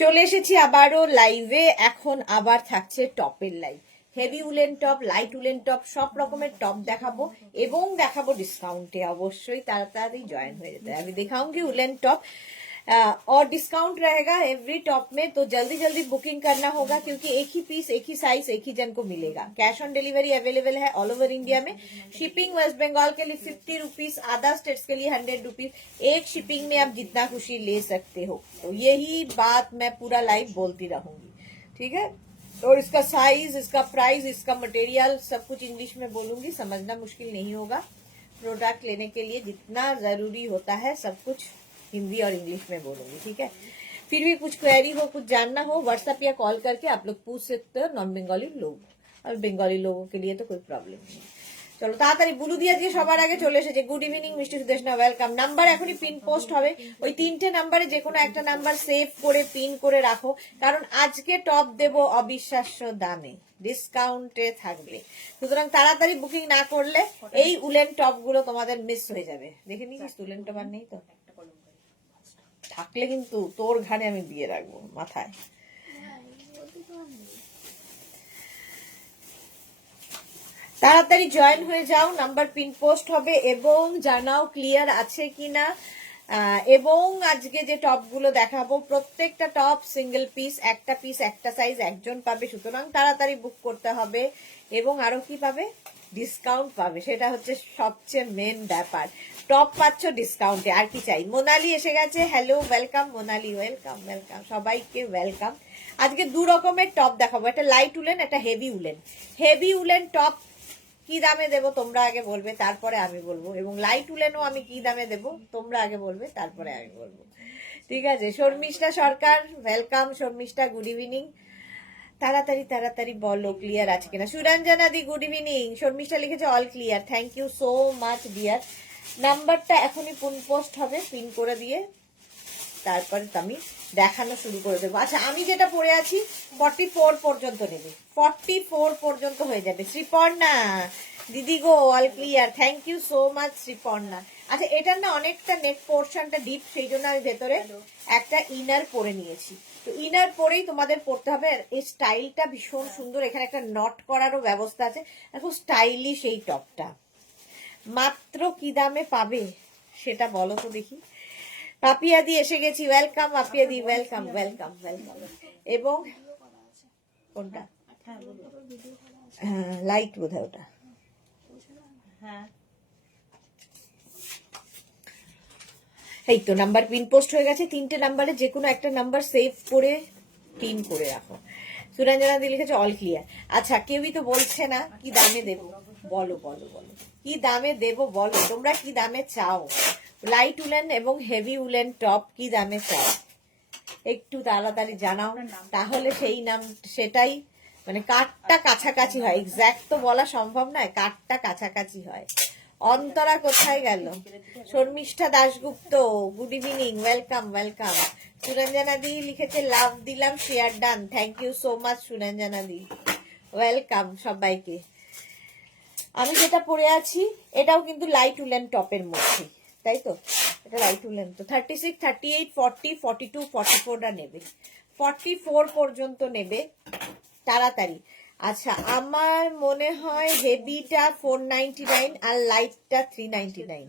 চলে এসেছি আবারও লাইভে। এখন আবার থাকছে টপের live. Heavy woollen top, light woollen top, সব রকমের টপ দেখাবো এবং দেখাবো ডিসকাউंटे। অবশ্যই তাড়াতাড়ি জয়েন হয়ে যেতে। আমি दिखाऊंगी उलेन टॉप और डिस्काउंट रहेगा एवरी टॉप में, तो जल्दी जल्दी बुकिंग करना होगा क्योंकि एक ही पीस, एक ही साइज, एक ही जन को मिलेगा। कैश ऑन डिलीवरी अवेलेबल है ऑल ओवर इंडिया में। शिपिंग वेस्ट बंगाल के लिए 50 रुपीज, अदर स्टेट्स के लिए 100 रुपीज। एक शिपिंग में आप जितना खुशी ले सकते हो। तो यही बात मैं पूरा लाइव बोलती रहूंगी, ठीक है। और इसका साइज, इसका प्राइस, इसका मटेरियल सब कुछ इंग्लिश में बोलूंगी, समझना मुश्किल नहीं होगा। प्रोडक्ट लेने के लिए जितना जरूरी होता है सब कुछ हिंदी और इंग्लिश में बोलूंगी, ठीक है। फिर भी कुछ क्वेरी हो, कुछ जानना हो, व्हाट्सएप या कॉल करके आप लोग पूछ सकते हो, नॉन बेंगली लोग। और बेंगली लोगों के लिए तो कोई प्रॉब्लम नहीं। চলো তাড়াতাড়ি বুলু দিয়ে দিয়ে সবার আগে চলে এসেছে। গুড ইভিনিং মিষ্টি সুদেশনা, ওয়েলকাম। নাম্বার এখনই পিন পোস্ট হবে, ওই তিনটে নাম্বারে যে কোনো একটা নাম্বার সেভ করে পিন করে রাখো, কারণ আজকে টপ দেব অবিশ্বাস্য দামে, ডিসকাউন্টে থাকবে। সুতরাং তাড়াতাড়ি বুকিং না করলে এই উলেন টপ গুলো তোমাদের মিস হয়ে যাবে। দেখে নিয়েছিস উলেন টপ আর নেই তো? থাকলে কিন্তু তোর ঘাড়ে আমি দিয়ে রাখবো মাথায়। তাড়াতাড়ি জয়েন হয়ে যাও, নাম্বার পিন পোস্ট হবে এবং জানাও ক্লিয়ার আছে কিনা। এবং আজকে যে টপ গুলো দেখাবো প্রত্যেকটা টপ সিঙ্গেল পিস, একটা পিস একটা সাইজ একজন পাবে। সুতরাং তাড়াতাড়ি বুক করতে হবে এবং আরো কি পাবে? ডিসকাউন্ট পাবে। সেটা হচ্ছে সবচেয়ে মেন ব্যাপার। টপ পাচ্ছ ডিসকাউন্টে, আর কি চাই। মোনালি এসে গেছে, hello welcome Monali, welcome welcome, সবাইকে ওয়েলকাম। আজকে দু রকমের টপ দেখাবো, একটা লাইট উলেন, একটা heavy woollen. Heavy woollen top কি দামে দেবো তোমরা আগে বলবে, তারপরে আমি বলবো। এবং লাইট উলেনও আমি কি দামে দেবো তোমরা আগে বলবে, তারপরে আমি বলবো, ঠিক আছে। Sharmistha Sarkar, welcome Sharmistha, good evening. তাড়াতাড়ি তাড়াতাড়ি বলো ক্লিয়ার আছে কিনা। সুরঞ্জনা দি গুড ইভিনিং। শর্মিষ্ঠা লিখেছে all clear, thank you so much dear. নাম্বারটা এখনই পিন পোস্ট হবে, পিন করে দিয়ে তারপরে আমি দেখানো শুরু করে দেবো। আচ্ছা, আমি যেটা পরে আছি 44 পর্যন্ত নেবে, 44 পর্যন্ত হয়ে যাবে। শ্রীপর্ণা দিদি গো all clear, thank you so much Sriparna. আচ্ছা, এটার না অনেকটা নেক পোর্শনটা ডিপ, সেই জন্য আমি ভেতরে একটা ইনার পরে নিয়েছি। তো ইনার পরেই তোমাদের পড়তে হবে। এই স্টাইলটা ভীষণ সুন্দর, এখানে একটা নট করারও ব্যবস্থা আছে। এখন স্টাইলিশ এই টপটা মাত্র কি দামে পাবে সেটা বলো তো দেখি। পাপিয়া দি এসে গেছি, ওয়েলকাম পাপিয়া দি, ওয়েলকাম ওয়েলকাম ওয়েলকাম। এবং কোনটা? হ্যাঁ লাইট বোধহয় ওটা। এই তো নাম্বার পিন পোস্ট হয়ে গেছে। তিনটে নাম্বারে যে কোনো একটা নাম্বার সেভ করে পিন করে রাখো। সুরঞ্জনা দি লিখেছে অল ক্লিয়ার। আচ্ছা, কেউই তো বলছে না কি দামে দেবো, বলো বলো বলো কি দামে দেবো, বলো তোমরা কি দামে চাও। লাইট উলেন এবং হেভি উলেন টপ কি দামে চাও একটু তাড়াতাড়ি জানাও, তাহলে সেই নাম সেটাই মানে কাঠটা কাছাকাছি হয়। এক্স্যাক্ট তো বলা সম্ভব নয়, কাঠটা কাছাকাছি হয়। অন্তরা কোথায় গেল? Sharmistha Dasgupta good evening, welcome welcome. Suranjana di লিখেছে লাভ দিলাম, share done, thank you so much Suranjana di, welcome সবাইকে। আমি যেটা পরে আছি এটাও কিন্তু লাইট উলেন টপের মধ্যে, তাই তো? এটা লাইট উলেন তো 36, 38, 40, 42, 44টা নেবে, 44 পর্যন্ত নেবে তাড়াতাড়ি। আচ্ছা, আমার মনে হয় হেভিটা 499 আর লাইটটা 399।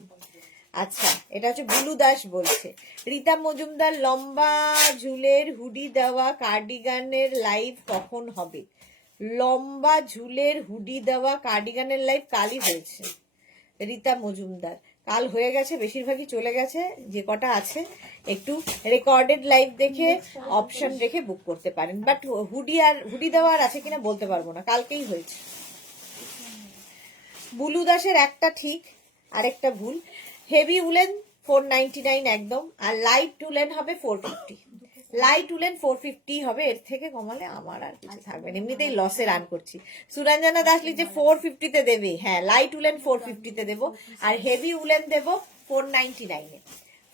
আচ্ছা, এটা হচ্ছে বুলু দাস বলছে। রীতা মজুমদার লম্বা ঝুলের হুডি দেওয়া কার্ডিগানের লাইভ কখন হবে? লম্বা ঝুলের হুডি দেওয়া কার্ডিগানের লাইভ কালই হয়েছে রীতা মজুমদার, কাল হয়ে গেছে, বেশিরভাগই চলে গেছে। যে কটা আছে একটু রেকর্ডেড লাইভ দেখে অপশন রেখে বুক করতে পারেন, বাট হুডি দেওয়ার আছে কিনা বলতে পারবো না, কালকেই হয়েছে। বুলু দাসের একটা ঠিক আরেকটা ভুল। হেভি উলেন 499 একদম, আর লাইট উলেন হবে 450। লাইট উলেন 450 হবে, এর থেকে কমালে আমার আর কিছু থাকবে না, এমনিতেই লসে রান করছি। সুরঞ্জনা দাস লিখছে 450-তে দেবে। হ্যাঁ, লাইট উলেন 450-তে দেবো, আর হেভি উলেন দেবো 499-এ।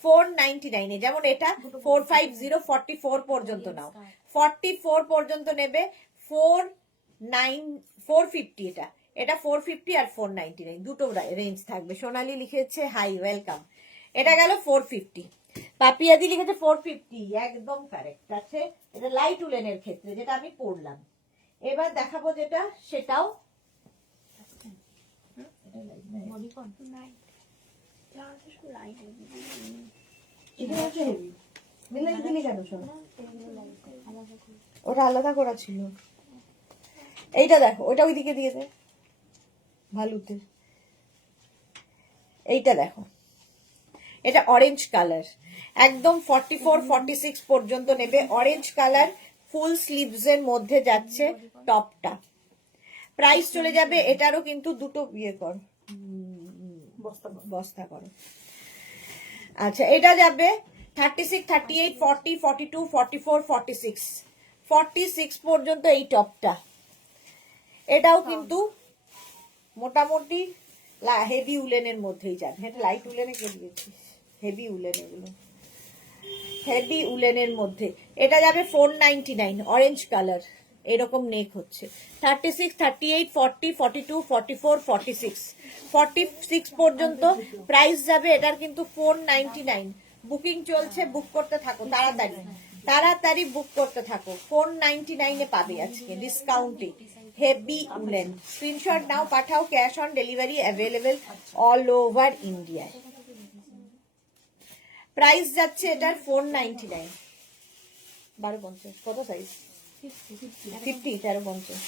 499-এ, যেমন এটা 450, 44 পর্যন্ত নাও, 44 পর্যন্ত নেবে। 450 এটা, এটা 450 আর 499 দুটো রেঞ্জ থাকবে। সোনালি লিখেছে হাই, ওয়েলকাম। এটা গেল 450। পাপিয়াদি লিখেছে 450, একদম কারেক্ট আছে। এটা লাইট উলেনের ক্ষেত্রে যেটা আমি পড়লাম। এবার দেখাবো যেটা সেটাও ওটা আলাদা করা ছিল। এইটা দেখো, ওটা ওইদিকে দিয়ে দে ভালুতে। এইটা দেখো, এটা অরেঞ্জ কালার, একদম 44-46 পর্যন্ত নেবে। অরেঞ্জ কালার, ফুল স্লিভস এর মধ্যে যাচ্ছে টপটা। প্রাইস চলে যাবে এটারও কিন্তু দুটো বিয়ে কর, বস্তা করো। আচ্ছা, এটা যাবে 36, 38, 40, 42, 44, 46, 46 পর্যন্ত এই টপটা। এটাও কিন্তু মোটামুটি হেভি উলেনের মধ্যেই যাবে। এটা লাইট উলেনে কে দিয়েছিস, হেভি উলেন, এগুলো হেভি উলেনের মধ্যে। এটা যাবে 499, অরেঞ্জ কালার, এরকম নেক হচ্ছে। 36, 38, 40, 42, 44, 46, 46 পর্যন্ত প্রাইস যাবে এটার কিন্তু 499। বুকিং চলছে, বুক করতে থাকো তাড়াতাড়ি, তাড়াতাড়ি বুক করতে থাকো। 499 এ পাবে আজকে ডিসকাউন্টে হেভি উলেন। স্ক্রিনশট নাও, পাঠাও, cash on delivery available all over ইন্ডিয়ায়। প্রাইস যাচ্ছে এটার 499, 1250। কত সাইজ? 50, 1350।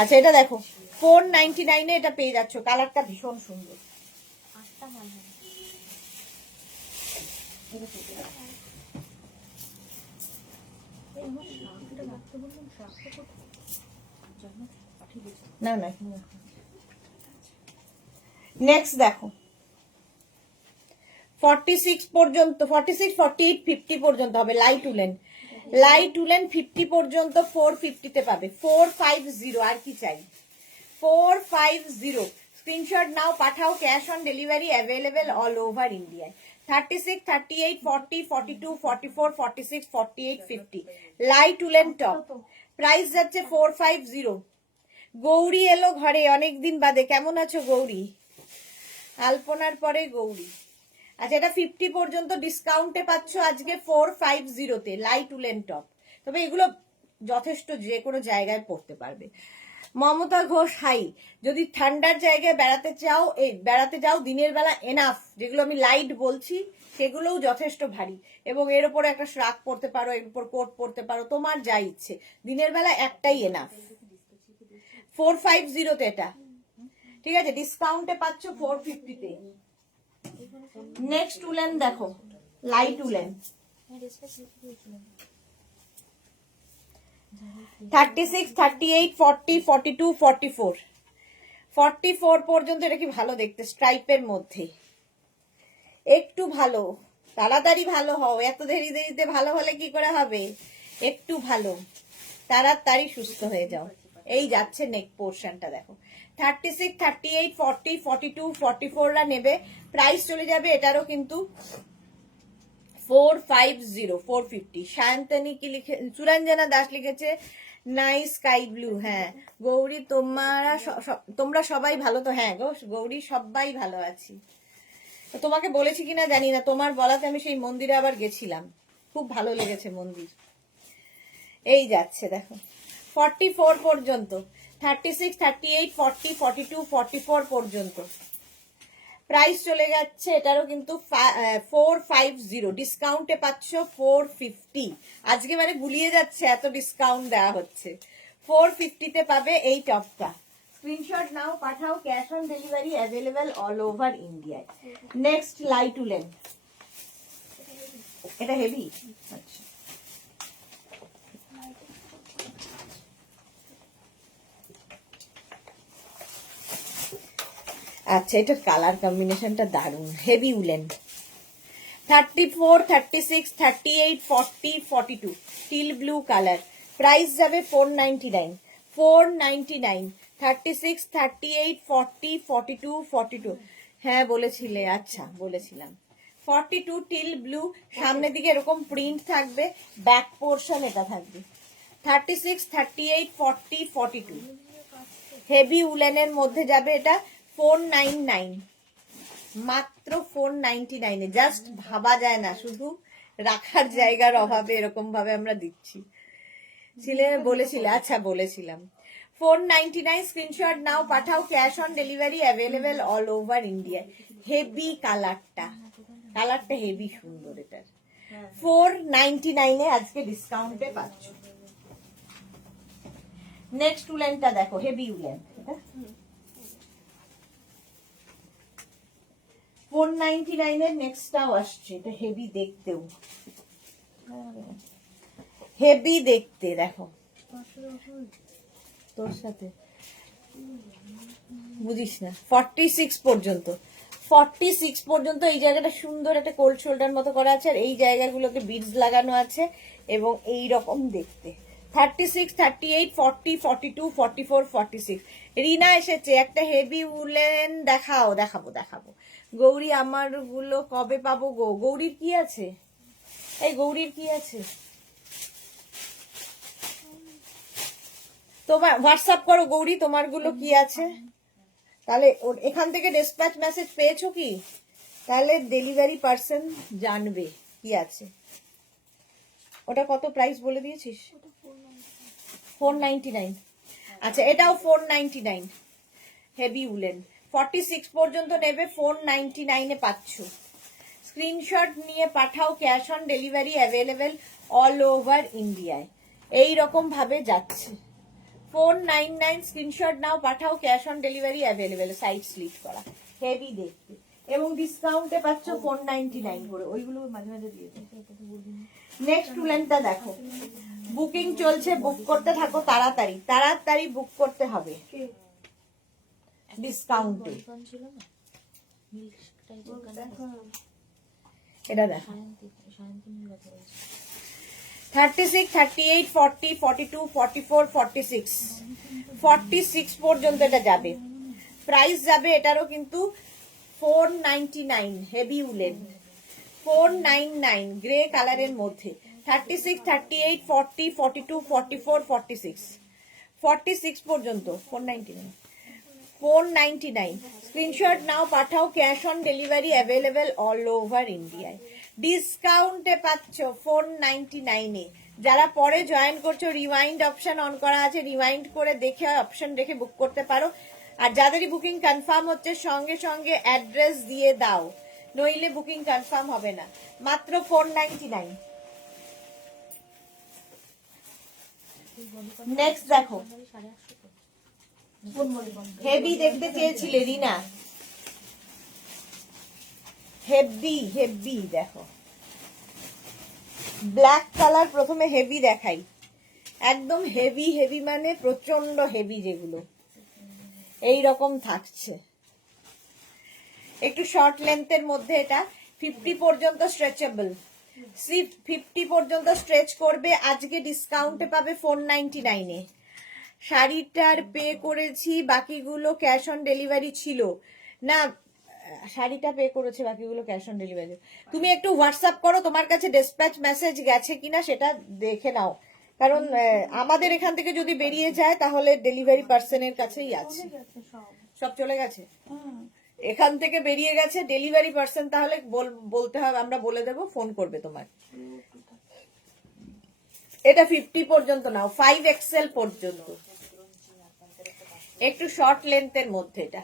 আচ্ছা, এটা দেখো 499 এ এটা পেয়ে যাচ্ছ। কালারটা ভীষণ সুন্দর। না না, নেক্সট দেখো 46 পর্যন্ত, 46, 48, 50 পর্যন্ত হবে লাইট উলেন। লাইট উলেন 50 পর্যন্ত 450 তে পাবে। 450, আর কি চাই? 450। স্ক্রিনশট নাও, পাঠাও, cash on delivery available all over ইন্ডিয়ায়। 36, 38, 40, 42, 44, 46, 48, 50 লাইট উলেন টপ। প্রাইস যাচ্ছে 450। গৌরী এলো ঘরে অনেকদিন বাদে। কেমন আছো গৌরী? আলপনার পরে গৌরী। আচ্ছা, এটা 50 পর্যন্ত ডিসকাউন্টে পাচ্ছ আজকে 450 তে, লাইট উলেন টপ। তবে এগুলো যথেষ্ট যে কোনো জায়গায় পড়তে পারবে। মমতা ঘোষ হাই, যদি ঠান্ডার জায়গায় বেড়াতে যাও দিনের বেলা এনাফ, যেগুলো আমি লাইট বলছি সেগুলোও যথেষ্ট ভারী, এবং এর উপরে একটা শ্রাক পরতে পারো, এর উপর কোট পরতে পারো, তোমার যা ইচ্ছে। দিনের বেলা একটাই এনাফ। 450 তে এটা, ঠিক আছে, ডিসকাউন্টে পাচ্ছ 450 তে। নেক্সট উলেন দেখো, লাইট উলেন 36, 38, 40, 42, 44, 44 পর্যন্ত। এটা কি ভালো দেখতে, স্ট্রাইপের মধ্যে একটু ভালো। তাড়াতাড়ি ভালো হও, এত দেরিতে ভালো হলে কি করে হবে? একটু ভালো, তাড়াতাড়ি সুস্থ হয়ে যাও। এই যাচ্ছে নেক পোর্শনটা দেখো। 36, 38, 40, 42, 44 রা নেবে। প্রাইস চলে যাবে এটারও কিন্তু 450, 450। সায়ন্তনী কি লিখে, সুরঞ্জনা দাস লিখেছে নাইস স্কাই ব্লু। হ্যাঁ গৌরী, তোমরা সবাই ভালো তো? হ্যাঁ গো গৌরী, সবাই ভালো আছি। তো তোমাকে বলেছি কিনা জানি না, তোমার বলাতে আমি সেই মন্দিরে আবার গেছিলাম, খুব ভালো লেগেছে মন্দির। এই যাচ্ছে দেখো 44 পর্যন্ত, 36, 38, 40, 42, 44 পর্যন্ত। প্রাইস চলে যাচ্ছে এটারও কিন্তু 450, ডিসকাউন্টে পাচ্ছ 450। আজকে মানে গুলিয়ে যাচ্ছে, এত ডিসকাউন্ট দেওয়া হচ্ছে। 450 তে পাবে এই টপটা। স্ক্রিনশট নাও, পাঠাও, cash on delivery available all over ইন্ডিয়ায়। নেক্সট লাইট উলেন, এটা হেভি। আচ্ছা, আচ্ছা, এটার কালার কম্বিনেশনটা দারুণ, heavy woollen. 34, 36, 38, 40, 42 teal blue colour. Price যাবে 499, 499। 36, 38, 40, 42, 42। হ্যাঁ বলেছিলে, আচ্ছা বলেছিলাম। 42 টিল ব্লু, সামনের দিকে এরকম প্রিন্ট থাকবে, ব্যাক পোর্শন এটা থাকবে। 36, 38, 40, 42 হেভি উলেনের মধ্যে যাবে এটা 499। মাত্র 499-এ। জাস্ট ভাবা যায় না, শুধু রাখার জায়গার অভাবে এরকম ভাবে আমরা দিচ্ছি। বলেছিলে, আচ্ছা বলেছিলাম। 499 স্ক্রিনশট নাও, পাঠাও, cash on delivery available all over India. Heavy কালারটা হেভি সুন্দর। এটার 499-এ আজকে ডিসকাউন্টে পাচ্ছ। নেক্সট উলেনটা দেখো, হেভি উলেন। 499-এর নেক্সটটাও আসছে, এটা হেভি দেখতেও, হেভি দেখতে। দেখো তোর সাথে বুঝিস না, 46 পর্যন্ত, 46 পর্যন্ত এই জায়গাটা সুন্দর একটা কোল্ড শোল্ডার মতো করা আছে, আর এই জায়গাগুলোতে বিডস লাগানো আছে এবং এই রকম দেখতে। 36, 38, 40, 42, 44, 46। রিনা এসেছে, একটা হেভি উলেন দেখাবো। গৌরী, আমার গুলো কবে পাবো গো? গৌরীর কি আছে? এই গৌরীর কি আছে? তোমার হোয়াটসঅ্যাপ করো গৌরী, তোমার গুলো কি আছে। তাহলে এখান থেকে ডিসপ্যাচ মেসেজ পেয়েছো কি? তাহলে ডেলিভারি পার্সন জানবে কি আছে। ওটা কত প্রাইস বলে দিয়েছিস? 499। আচ্ছা, এটাও 499 হেভি উলেন। 46 পর্যন্ত নেবে, 499-এ পাচ্ছ। স্ক্রিনশট নিয়ে পাঠাও, cash on delivery available all over ইন্ডিয়ায়। এই রকম ভাবে যাচ্ছে। 499 স্ক্রিনশট নাও, পাঠাও, cash on delivery available, side slit করা, হেভি দেখতে এবং ডিসকাউন্টে পাচ্ছ 499 করে। ওইগুলো মাঝে মাঝে দিয়ে দেবো। নেক্সট উলেনটা দেখো, বুকিং চলছে, বুক করতে থাকো, তাড়াতাড়ি বুক করতে হবে ডিসকাউন্টে। এটা দেখো, 36, 38, 40, 42, 44, 46, 46 পর্যন্ত এটা যাবে। প্রাইস যাবে এটারও কিন্তু 499 হেভি উলেন, 499 গ্রে কালারের মধ্যে। 36, 38, 40, 42, 44, 46, 46 পর্যন্ত 499। স্ক্রিনশট নাও, পাঠাও, cash on delivery available all over ইন্ডিয়ায়। ডিসকাউন্টে পাচ্ছ 499-এ। যারা পরে জয়েন করছো, রিওয়াইন্ড অপশন অন করা আছে, রিওয়াইন্ড করে দেখে অপশন দেখে বুক করতে পারো। আর যাদেরই বুকিং কনফার্ম হচ্ছে সঙ্গে সঙ্গে অ্যাড্রেস দিয়ে দাও, নইলে বুকিং কনফার্ম হবে না। মাত্র 499। নেক্সট দেখো, হেভি দেখতে চেয়েছিলে রিনা, হেভি দেখো, ব্ল্যাক কালার প্রথমে হেভি দেখাই, একদম হেভি মানে প্রচন্ড হেভি, যেগুলো এই রকম থাকছে। একটু শর্ট লেন্থের মধ্যে, এটা 50 পর্যন্ত স্ট্রেচেবল, 50 পর্যন্ত স্ট্রেচ করবে। আজকে ডিসকাউন্টে পাবে 499-এ। শাড়িটার পে করেছি, বাকিগুলো ক্যাশ অন ডেলিভারি ছিল না। শাড়িটা পে করেছে, বাকিগুলো ক্যাশ অন ডেলিভারি। তুমি একটু হোয়াটসঅ্যাপ করো, তোমার কাছে ডিসপ্যাচ মেসেজ গেছে কিনা সেটা দেখে নাও, কারণ আমাদের এখান থেকে যদি বেরিয়ে যায় তাহলে ডেলিভারি পার্সনের কাছেই আছে। সব চলে গেছে, এখান থেকে বেরিয়ে গেছে ডেলিভারি পার্সন, তাহলে বলতে হবে, আমরা বলে দেবো, ফোন করবে তোমার। এটা 50 পর্যন্ত নাও, 5XL পর্যন্ত, একটু শর্ট লেন্থের মধ্যে, এটা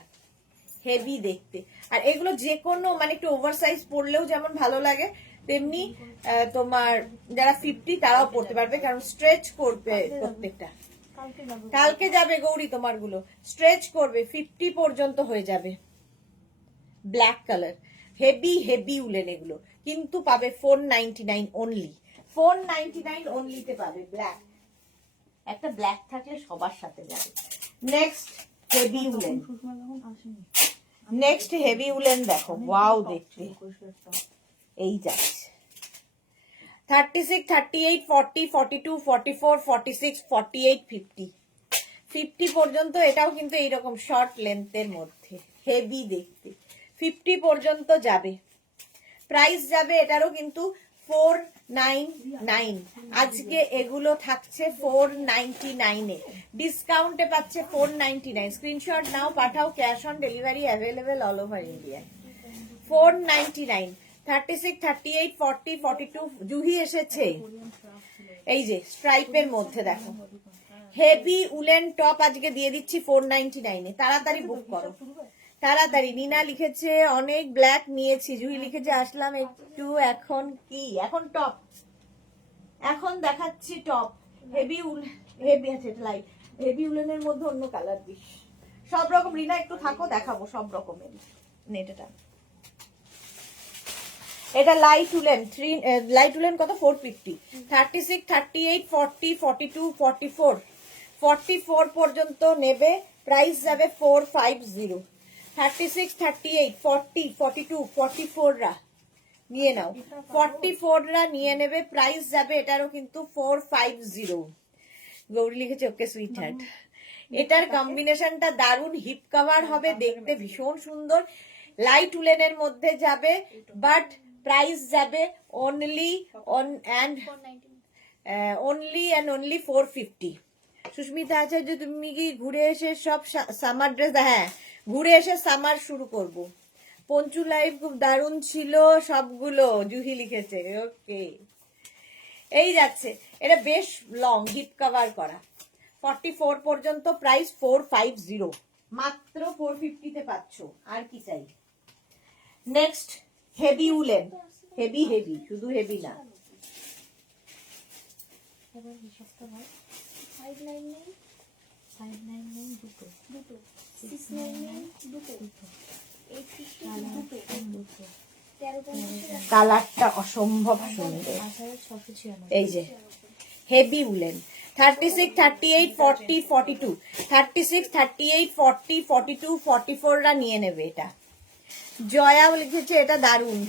হেভি দেখতে। আর এগুলো যে কোনো মানে একটু ওভার সাইজ পরলেও যেমন ভালো লাগে, তেমনি তোমার যারা 50 তারাও পরতে পারবে, কারণ স্ট্রেচ করবে প্রত্যেকটা। কালকে যাবে গৌরী, তোমার গুলো স্ট্রেচ করবে, 50 পর্যন্ত হয়ে যাবে। ব্ল্যাক কালার, হেভি উলেন এগুলো, কিন্তু পাবে 499 অনলি, 499 অনলিতে পাবে। ব্ল্যাক, একটা ব্ল্যাক থাকলে সবার সাথে যাবে। নেক্সট হেভি উলেন, দেখো, ওয়াও দেখতে, এই যাচ্ছে। 36, 38, 40, 42, 44, 46, 48, 50 পর্যন্ত। এটাও কিন্তু এইরকম শর্ট লেন্থের মধ্যে, হেভি দেখতে, 50 পর্যন্ত যাবে। প্রাইস যাবে এটারও কিন্তু 499। আজকে এগুলো থাকছে 499-এ, ডিসকাউন্টে পাচ্ছে 499। স্ক্রিনশট নাও, পাঠাও, cash on delivery available all over India. 499, 36, 38, 40, 42 Juhi এসেছে। এই যে স্ট্রাইপের মধ্যে দেখো হেভি উলেন টপ আজকে দিয়ে দিচ্ছি 499 এ। তাড়াতাড়ি বুক করো, তাড়াতাড়ি। নিনা লিখেছে অনেক ব্ল্যাক নিয়েছি, জুহি লিখেছে আসলাম একটু। এখন কি, এখন টপ, এখন দেখাচ্ছি টপ। হেভি উল, হেভি আছে লাইট, হেভি উলেনের মধ্যে অন্য কালার দিস, সব রকম। রিনা একটু থাকো, দেখাবো সব রকমের। নেটটা এটা লাইট উলেন, লাইট উলেন কত 450, 36, 38, 40, 42, 44, 44 পর্যন্ত নেবে, প্রাইস যাবে 450। 36, 38, 40, 42, 44 রা নিয়ে নাও, 44 রা নিয়ে নেবে, প্রাইস যাবে এটারও কিন্তু 450। গৌরী লিখেছে ওকে সুইট হার্ট। এটার কম্বিনেশনটা দারুন, হিপ কভার হবে, দেখতে ভীষণ সুন্দর, লাইট উলেনের মধ্যে যাবে, বাট প্রাইস যাবে অনলি অনলি 450। সুস্মিতা আচার্য তুমি কি ঘুরে এসে সব সামার ড্রেস? হ্যাঁ, ঘুরে এসে সামার শুরু করব। পঞ্চু লাইভ খুব দারুণ ছিল সবগুলো, জুহি লিখেছে ওকে। এই যাচ্ছে, এটা বেশ লং, হিপ কভার করা, 44 পর্যন্ত, প্রাইস 450, মাত্র 450 তে পাচ্ছ। আর কি চাই? Next heavy woollen, heavy heavy, শুধু হেভি না। কালারটা অসম্ভব সুন্দর, এই যে হেভি উলেন। 36, 38, 40, 42, 36, 38, 40, 42, 44 রা নিয়ে নেবে এটা। জয়া লিখেছে এটা দারুন,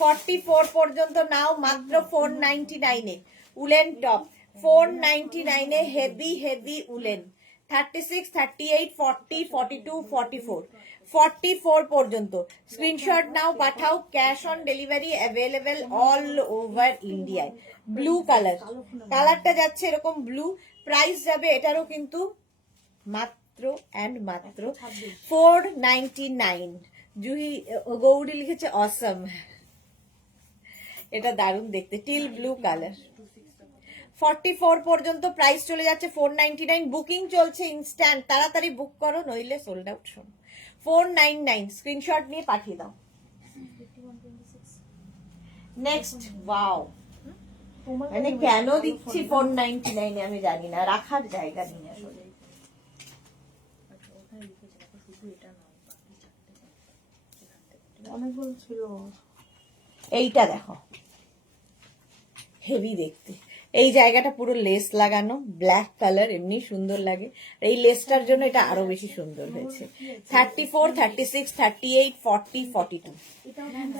44 পর্যন্ত নাও, মাত্র 499 এ। উলেন টপ 499 এ, হেভি হেভি উলেন। 36, 38, 40, 42, 44, 44 পর্যন্ত স্ক্রিনশট নাও, পাঠাও। Cash on delivery available all over ইন্ডিয়ায়। ব্লু কালার, কালারটা যাচ্ছে এরকম ব্লু, প্রাইস যাবে এটারও কিন্তু মাত্র অ্যান্ড মাত্র 499। জুহি গৌরী লিখেছে অসম, এটা দারুণ দেখতে, টিল ব্লু কালার। 44 পর্যন্ত প্রাইস চলে যাচ্ছে 499। বুকিং চলছে ইনস্ট্যান্ট, তাড়াতাড়ি বুক করো নইলে সোল্ড আউট। শোনো 499, স্ক্রিনশট নিয়ে পাঠিয়ে দাও। নেক্সট, ওয়াও, মানে কেন দিচ্ছি 499 আমি জানি না, রাখার জায়গা নেই আসলে। অনেকগুলো ছিল, এইটা দেখো হেভি দেখতে, এই জায়গাটা পুরো লেস লাগানো, ব্ল্যাক কালার, এমনি সুন্দর লাগে, এই লেসটার জন্য এটা আরো বেশি সুন্দর হয়েছে। 34, 36, 38, 40, 42,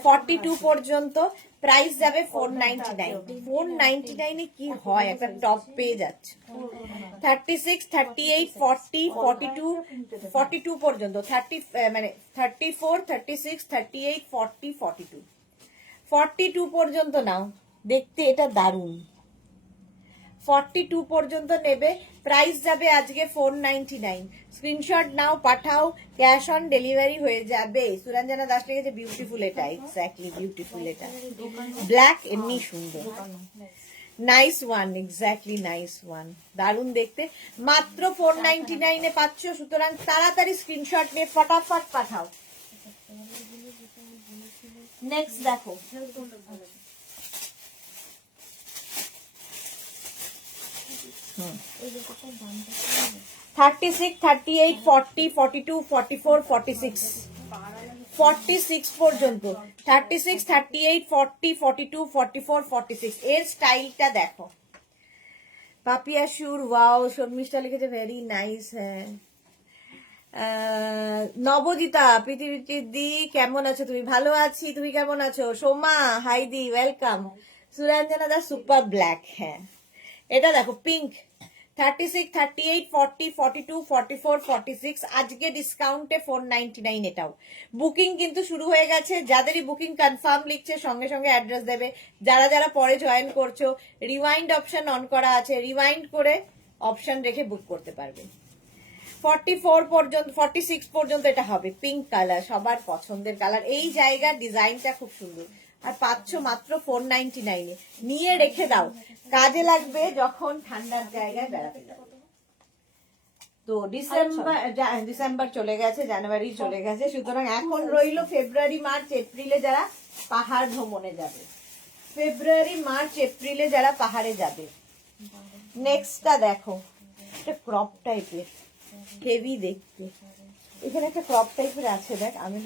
42 পর্যন্ত প্রাইস যাবে 499। 499 এ কি হয়, একটা টপ পেয়ে যাচ্ছে। 36, 38, 40, 42, 42 পর্যন্ত, 30 মানে 34, 36, 38, 40, 42, 42 পর্যন্ত নাও, দেখতে এটা দারুন। 42 পর্যন্ত নেবে, প্রাইস যাবে আজকে 499। স্ক্রিনশট নাও, পাঠাও, ক্যাশ অন ডেলিভারি হয়ে যাবে। সুরঞ্জনা দাস লিখেছে বিউটিফুল, এটা এক্স্যাক্টলি বিউটিফুল, এটা ব্ল্যাক, এমনি সুন্দর, nice one, exactly nice one, দারুন দেখতে, মাত্র 499 এ পাচ্ছ। সুতরাং তাড়াতাড়ি স্ক্রিনশট নিয়ে ফটাফট পাঠাও। নেক্সট দেখো, 36, 38, 40, 42, 44, 46, 46 পর্যন্ত, 36, 38, 40, 42, 44, 46। এর স্টাইলটা দেখো, পাপিয়া সুর, ওয়াও। শর্মিষ্ঠা লিখেছে ভেরি নাইস। হ্যাঁ, নবজিতা, পৃথিবীর দি কেমন আছো তুমি? ভালো আছি, তুমি কেমন আছো? সোমা, হাই দি, ওয়েলকাম। সুরঞ্জনা দা সুপার ব্ল্যাক, হ্যাঁ এটা দেখো পিঙ্ক। 36, 38, 40, 42, 44, 46, আজকে ডিসকাউন্টে 499 এটাও। বুকিং কিন্তু শুরু হয়ে গেছে, যাদেরই বুকিং কনফার্ম লিখছে সঙ্গে সঙ্গে অ্যাড্রেস দেবে। যারা যারা পরে জয়েন করছো, রিওয়াইন্ড অপশন অন করা আছে, রিওয়াইন্ড করে অপশন রেখে বুক করতে পারবে। 44 পর্যন্ত 46 পর্যন্ত এটা হবে পিঙ্ক কালার, সবার পছন্দের কালার। এই জায়গার ডিজাইনটা খুব সুন্দর, আর পাচ্ছ মাত্র 499 এ। নিয়ে রেখে দাও, কাজে লাগবে যখন ঠান্ডার জায়গায় বেড়াতে যাবে। তো ডিসেম্বর চলে গেছে, জানুয়ারি চলে গেছে, সুতরাং এখন রইলো ফেব্রুয়ারি, মার্চ, এপ্রিলে যারা পাহাড় ভ্রমণে যাবে। ফেব্রুয়ারি, মার্চ, এপ্রিলে যারা পাহাড়ে যাবে। নেক্সটটা দেখো, একটা ক্রপ টাইপের, হেভি দেখতে। এখানে একটা ক্রপ টাইপের আছে, দেখ আমি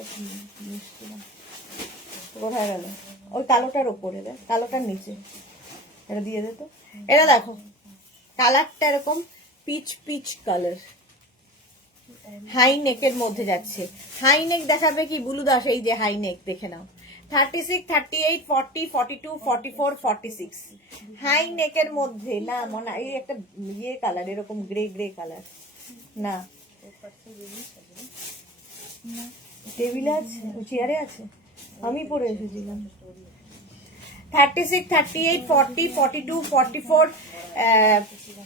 কোথায় গেল, ওই কালোটার ওপরে, দেখ কালোটার নিচে, এটা দিয়ে দে তো। এটা দেখো কালারটা এরকম পিচ পিচ কালার, হাই নেকের মধ্যে যাচ্ছে। হাই নেক দেখাবে কি বুলু দাস? এই যে হাই নেক দেখে নাও। 36, 38, 40, 42, 44, 46 হাই নেকের মধ্যে। না মনে এই একটা ইয়ে কালার, এরকম গ্রে গ্রে কালার। না টেবিলে আছে, চেয়ারে আছে, আমি পরে এসেছিলাম। 36, 38, 40, 42, 44,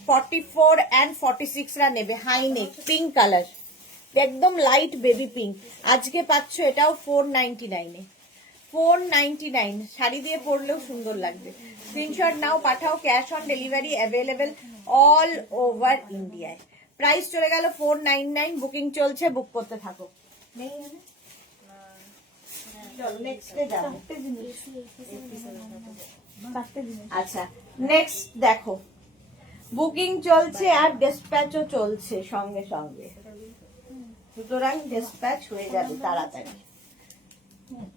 44 and 46 রা নেবে। হাই নেক পিঙ্ক কালার, একদম লাইট বেবি পিঙ্ক। আজকে পাচ্ছ এটাও 499 এ। 499, শাড়ি দিয়ে পরলেও সুন্দর লাগবে। স্ক্রিনশট নাও, পাঠাও। Cash on delivery available all over ইন্ডিয়ায়। প্রাইস চলে গেল 499, বুকিং চলছে, বুক করতে থাকো। আচ্ছা নেক্সট দেখো, বুকিং চলছে আর ডিসপ্যাচও চলছে সঙ্গে সঙ্গে, সুতরাং ডিসপ্যাচ হয়ে যাবে তাড়াতাড়ি।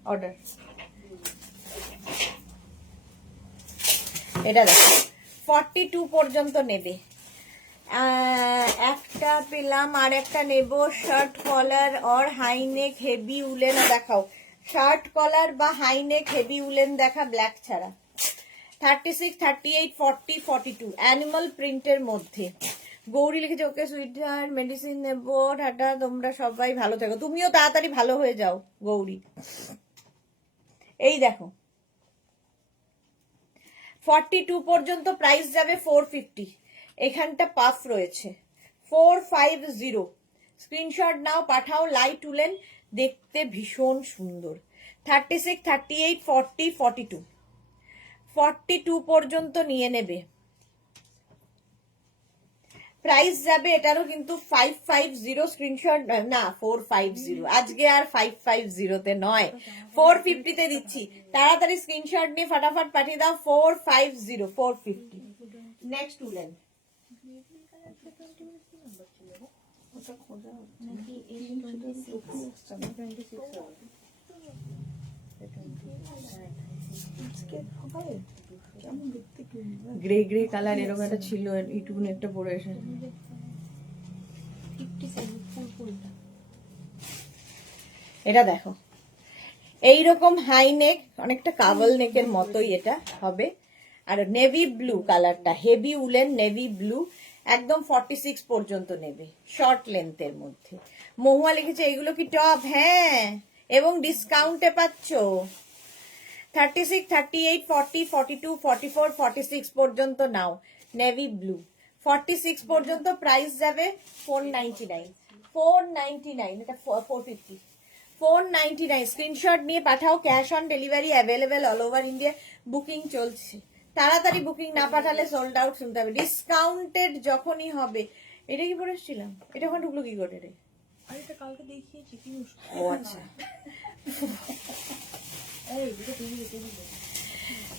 অর্ডার এটা দেখো 42 পর্যন্ত নেবে। একটা পেলাম, আর একটা নেব। শার্ট কলার और হাই নেক হেভি উলেন দেখাও। শার্ট কলার বা হাই নেক হেভি উলেন দেখা, ব্ল্যাক ছাড়া। 36, 38, 40, 42 অ্যানিমাল প্রিন্টের মধ্যে। গৌরী লিখেছে ওকে সুইটহার্ট, মেডিসিন নেব, টাটা, তোমরা সবাই ভালো থেকো। তুমিও তাড়াতাড়ি ভালো হয়ে যাও গৌরী। এই দেখো 42 পর্যন্ত প্রাইস যাবে 450। এখানটা পাফ রয়েছে 450। স্ক্রিনশট নাও, পাঠাও। লাইট উলেন, দেখতে ভীষণ সুন্দর। 36, 38, 40, 42 42 পর্যন্ত নিয়ে নেবে। প্রাইস যাবে এটারও কিন্তু 550। স্ক্রিনশট না 450, আজকে আর 550 তে নয়, 450 তে দিচ্ছি। তাড়াতাড়ি স্ক্রিনশট নিয়ে ফটাফট পাঠিয়ে দাও। 450, 450। Next woollen grey grey colour, এরকম একটা ছিল, এইটুকুনি একটা পরে এসে। এটা দেখো এইরকম হাই নেক, অনেকটা কাভাল নেকের মতোই এটা হবে। আর নেভি ব্লু কালারটা, হেভি উলেন নেভি ব্লু, একদম 46 পর্যন্ত নেবে, শর্ট লেন্থের মধ্যে। মহুয়া লিখেছে এগুলো কি টপ? হ্যাঁ, এবং ডিসকাউন্টে পাচ্ছ। 36, 38, 40, 42, 44, 46 পর্যন্ত নাও। নেভি ব্লু 46 পর্যন্ত প্রাইস যাবে 499। 499, এটা 450। 499 স্ক্রিনশট নিয়ে পাঠাও। Cash on delivery available all over India. Booking চলছে, তাড়াতাড়ি বুকিং না পাঠালে সোল্ড আউট শুনতে হবে। ডিসকাউন্টেড যখনই হবে। এটা কি পড়েছিলাম? এটা ওখানে ঢুকলো কি করে রে? আর এটা কালকে দেখিয়েছি কি? ও আচ্ছা,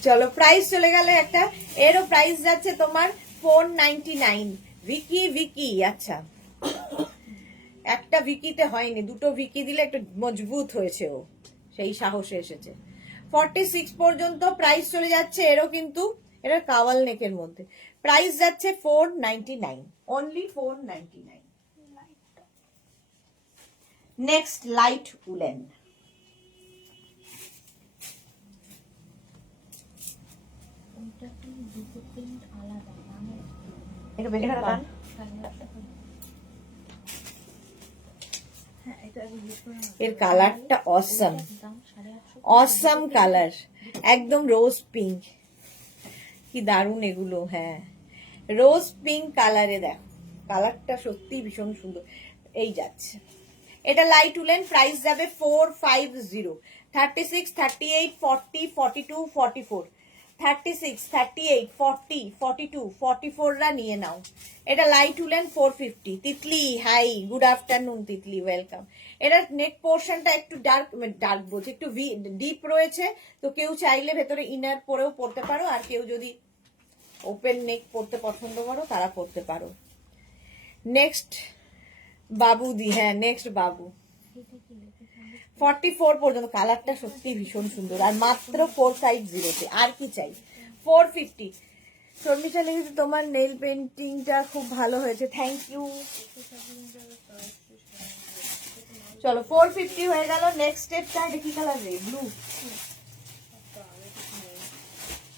চলো প্রাইস চলে গেল একটা। এরও প্রাইস যাচ্ছে তোমার 499। ভিকি ভিকি, আচ্ছা একটা ভিকিতে হয়নি, দুটো ভিকি দিলে একটু মজবুত হয়েছে, ও সেই সাহসে এসেছে। 46 পর্যন্ত প্রাইস চলে যাচ্ছে। এরও কিন্তু এটা কাওয়াল নেকের মধ্যে প্রাইস যাচ্ছে 499, অনলি 499। Next slide woollen. এর কালারটা অসম, অসম কালার, একদম রোজ পিঙ্ক, কি দারুন এগুলো। হ্যাঁ, রোজ পিঙ্ক কালারে দেখো, কালারটা সত্যি ভীষণ সুন্দর। এই যাচ্ছে, এটা লাইট উলেন, প্রাইস যাবে 450। 36, 38, 40, 42, 44, 36, 38, 40, 42, 44 রা নিয়ে নাও। এটা light woollen 450। Titli hi, good afternoon Titli, welcome. এটা নেক পোর্শনটা একটু ডার্ক বলছে, একটু ডিপ রয়েছে, তো কেউ চাইলে ভেতরে ইনার পরেও পড়তে পারো, আর কেউ যদি ওপেন নেক পড়তে পছন্দ করো তারা পড়তে পারো। নেক্সট বাবুদি, হ্যাঁ নেক্সট বাবু। 44 পর্যন্ত, কালারটা সত্যি ভীষণ সুন্দর, আর মাত্র 450 আর কি চাই। 450। শর্মিষ্ঠা লিখেছে তোমার নেল পেন্টিংটা খুব ভালো হয়েছে, থ্যাংক ইউ। চলো 450 হয়ে গেল। নেক্সট স্টেপটা এটা কি কালার রে? ব্লু।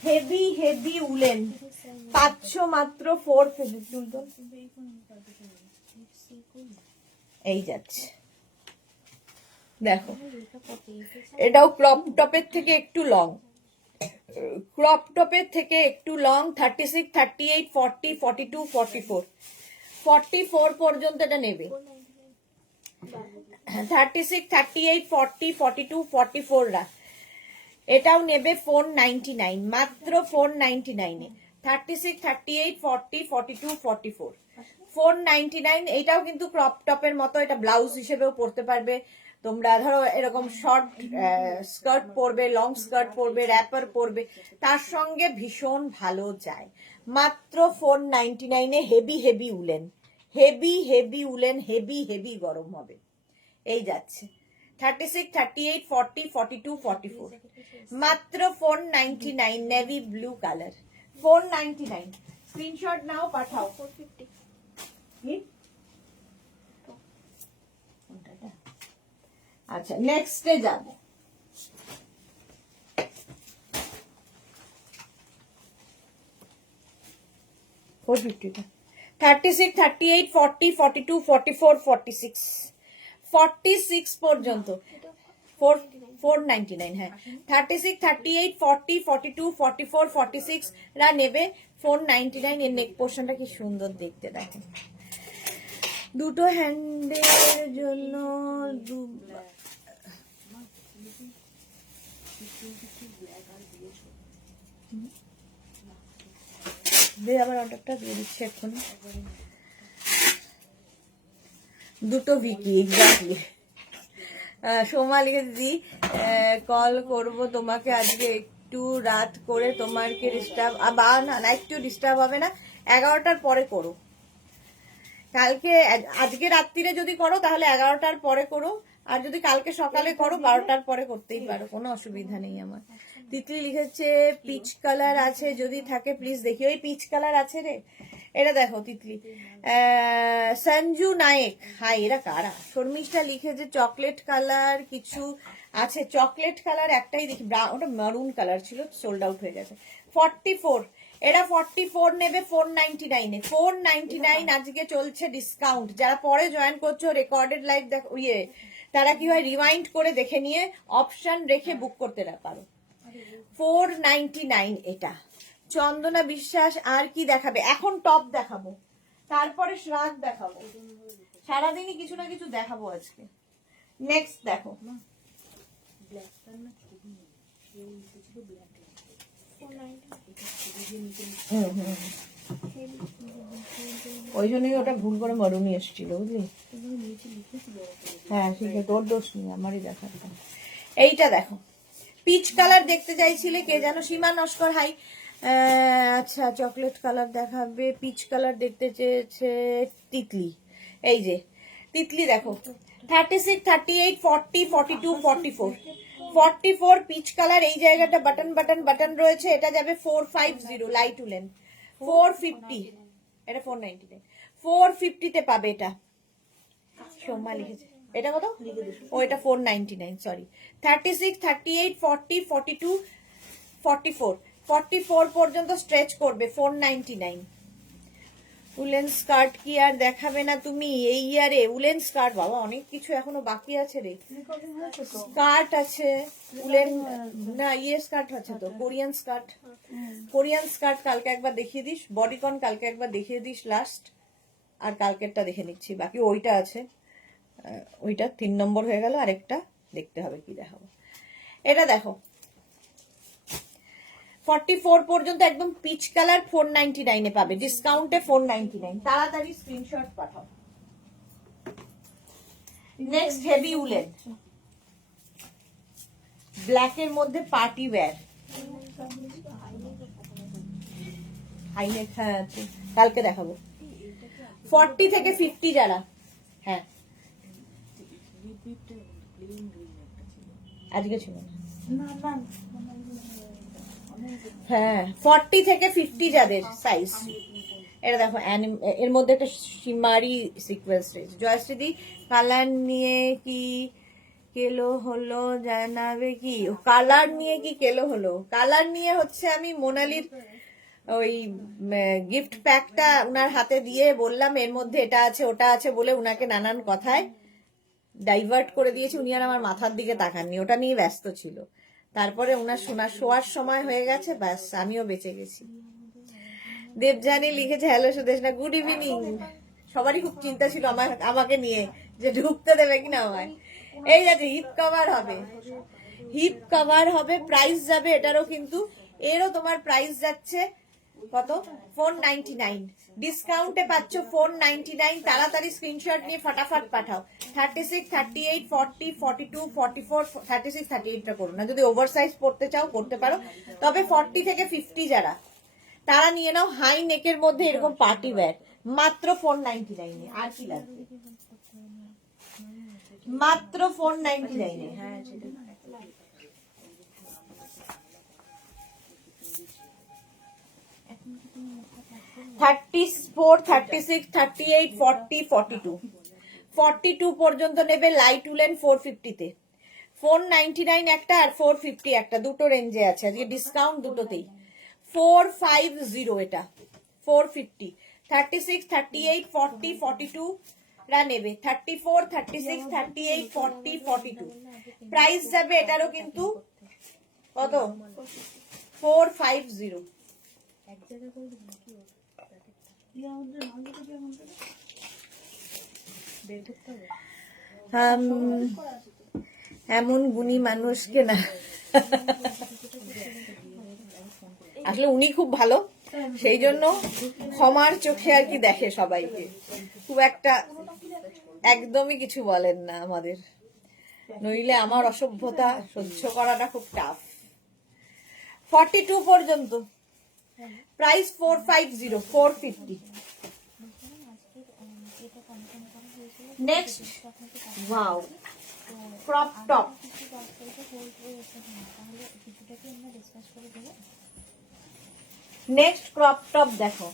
হেভি হেভি উলেন পাচ্ছ মাত্র 450। এই যাচ্ছে, দেখো এটাও ক্রপ টপের থেকে একটু লং, ক্রপ টপের থেকে একটু লং। 36, 38, 40, 42, 44, 44 পর্যন্ত এটা নেবে। 36, 38, 40, 42, 44 রা এটাও নেবে 499, মাত্র 499 এ। 36, 38, 40, 42, 44, 499। এটাও কিন্তু ক্রপ টপের মতো, এটা ব্লাউজ হিসেবেও পরতে পারবে তোমরা। ধরো এরকম শর্ট স্কার্ট পরবে, লং স্কার্ট পরবে, র্যাপার পরবে, তার সঙ্গে ভীষণ ভালো যায়। মাত্র 499 a heavy heavy woollen, heavy heavy woollen, heavy heavy গরম হবে। এই যাচ্ছে 36, 38, 40, 42, 44, মাত্র 499, নেভি ব্লু কালার, 499। স্ক্রিনশট নাও, পাঠাও। 450 আচ্ছা নেক্সটে যাব। ফোর 36, 38, 40, 42, 44, 46, 46 পর্যন্ত। 499, হ্যাঁ। 36, 38, 40, 42, 44, 46 রা নেবে 499। এর নেক পোর্শনটা কি সুন্দর দেখতে, দেখেন। দুটো হ্যান্ডের জন্য আবার অর্ডারটা দিয়ে দিচ্ছি এখন। দুটো বিকি এক্স্যাক্টলি। সোমা লিখে দিদি কল করব তোমাকে আজকে একটু রাত করে, তোমার কি ডিস্টার্ব? বা না না, একটু ডিস্টার্ব হবে না, 11টার পরে করো। কালকে আজকে রাত্রিরে যদি করো তাহলে 11টার পরে করো, আর যদি কালকে সকালে করো 12টার পরে করতেই পারো, কোনো অসুবিধা নেই আমার। তিতলি লিখেছে পিচ কালার আছে, যদি থাকে প্লিজ দেখি। ওই পিচ কালার আছে রে, এটা দেখো তিতলি। সঞ্জু নায়েক, হাই, এরা কারা? শর্মিষ্ঠা লিখেছে চকলেট কালার কিছু আছে, চকলেট কালার একটাই দেখি, ওটা মারুন কালার ছিল, সোল্ড আউট হয়ে গেছে। 44, এরা 44 নেবে 499 এ। 499 আজকে চলছে ডিসকাউন্ট। যারা পরে জয়েন করছো, রেকর্ডেড লাইভ দেখো, তারা কি হয় রিওয়াইন্ড করে দেখে নিয়ে অপশন রেখে বুক করতে পারো। 499 এটা। চন্দনা বিশ্বাস আর কি দেখাবে? এখন টপ দেখাবো, তারপরে শ্রাগ দেখাবো, সারাদিনই কিছু না কিছু দেখাবো আজকে। নেক্সট দেখো, ওই জন্যই ওটা ভুল করে মরুনি এসেছিল, বুঝলি? হ্যাঁ ঠিক আছে, তোর দোষ নেই, আমারই দেখার। এইটা দেখো, পিচ কালার দেখতে চাইছিলে কে যেন? সীমা নস্কর, হাই। আচ্ছা চকলেট কালার দেখাবে, পিচ কালার দেখতে চেয়েছে তিতলি। এই যে তিতলি দেখো, 36, 38, 40, 42, 44, 44 পিচ কালার। এই জায়গাটা বাটন বাটন বাটন রয়েছে, এটা যাবে 450, লাইট উলেন 450, এটা 499, 450 তে পাবে এটা। সোমা লিখেছে এটা কত? ও এটা 499, সরি। 36, 38, 40, 42, 44, 44 পর্যন্ত স্ট্রেচ করবে 499। উলেন স্কার্ট কি আর দেখাবে না তুমি এই ইয়ারে? উলেন স্কার্ট বাবা অনেক কিছু এখনো বাকি আছে রে। স্কার্ট আছে উলেন, না স্কার্ট আছে তো, কোরিয়ান স্কার্ট। কোরিয়ান স্কার্ট কালকে একবার দেখিয়ে দিস, বডিকন কালকে একবার দেখিয়ে দিস লাস্ট। আর কালকেরটা দেখে নিচ্ছি, বাকি ওইটা আছে, ওইটা 3 নম্বর হয়ে গেল, আরেকটা দেখতে হবে কি দেখাবো। এটা দেখো 44 পর্যন্ত একদম পিচ কালার 499 এ পাবে, ডিসকাউন্টে 499। তাড়াতাড়ি স্ক্রিনশট পাঠাও। নেক্সট হেভি উলেন, ব্ল্যাক এর মধ্যে পার্টি ওয়্যার, হাইনেক, হ্যাঁ আছে, কালকে দেখাবো। 40 থেকে 50 যারা, হ্যাঁ আজকে ছিল না, হ্যাঁ 40 থেকে 50 যাদের সাইজ। এটা দেখো এর মধ্যে একটা সীমারি সিকোয়েন্স রয়েছে। জয়শ্রীদি কালার নিয়ে কি কেলো হলো জানাবে কি? কালার নিয়ে কি কেলো হলো? কালার নিয়ে হচ্ছে আমি মোনালির ওই গিফট প্যাকটা উনার হাতে দিয়ে বললাম এর মধ্যে এটা আছে ওটা আছে বলে উনাকে নানান কথায় ডাইভার্ট করে দিয়েছি। উনি আর আমার মাথার দিকে তাকাননি, ওটা নিয়ে ব্যস্ত ছিল। তারপরে উনার শোয়ার সময় হয়ে গেছে, ব্যাস আমিও বেঁচে গেছি। দেবজানি লিখেছে হ্যালো সুদেশনা, গুড ইভিনিং। সবারই খুব চিন্তা ছিল আমাকে নিয়ে যে ঢুকতে দেবে কিনা আমায়। এই যাচ্ছে হিপ কভার হবে, হিপ কভার হবে, প্রাইস যাবে এটারও, কিন্তু এরও তোমার প্রাইস যাচ্ছে কত? 499। ডিসকাউন্টে পাচ্ছ 499। তাড়াতাড়ি স্ক্রিনশট নিয়ে ফটাফট পাঠাও। 36, 38, 40, 42, 44, 36, 38টা করো না। যদি ওভার সাইজ পড়তে চাও করতে পারো, তবে 40 থেকে 50 যারা তারা নিয়ে নাও। হাই নেকের মধ্যে এরকম পার্টি ওয়্যার মাত্র 499 এ। আর কি লাগবে? মাত্র 499 এ। হ্যাঁ 34, 36, 38, 40, 42, 42 পর্যন্ত নেবে লাইট উলেন 450 তে। 499 একটা আর 450 একটা, দুটো রেঞ্জে আছে আজকে, ডিসকাউন্ট দুটোতেই। 450 এটা 450। 36, 38, 40, 42 রা নেবে। 34, 36, 38, 40, 42 প্রাইস যাবে এটারও কিন্তু কত? 450। এমন গুণী মানুষকে না, আসলে উনি খুব ভালো, সেই জন্য ক্ষমার চোখে আর কি দেখে সবাইকে, খুব একটা একদমই কিছু বলেন না আমাদের, নইলে আমার অসভ্যতা সহ্য করাটা খুব টাফ। 42 পর্যন্ত price 450, 450। Next wow crop top, next crop top দেখো,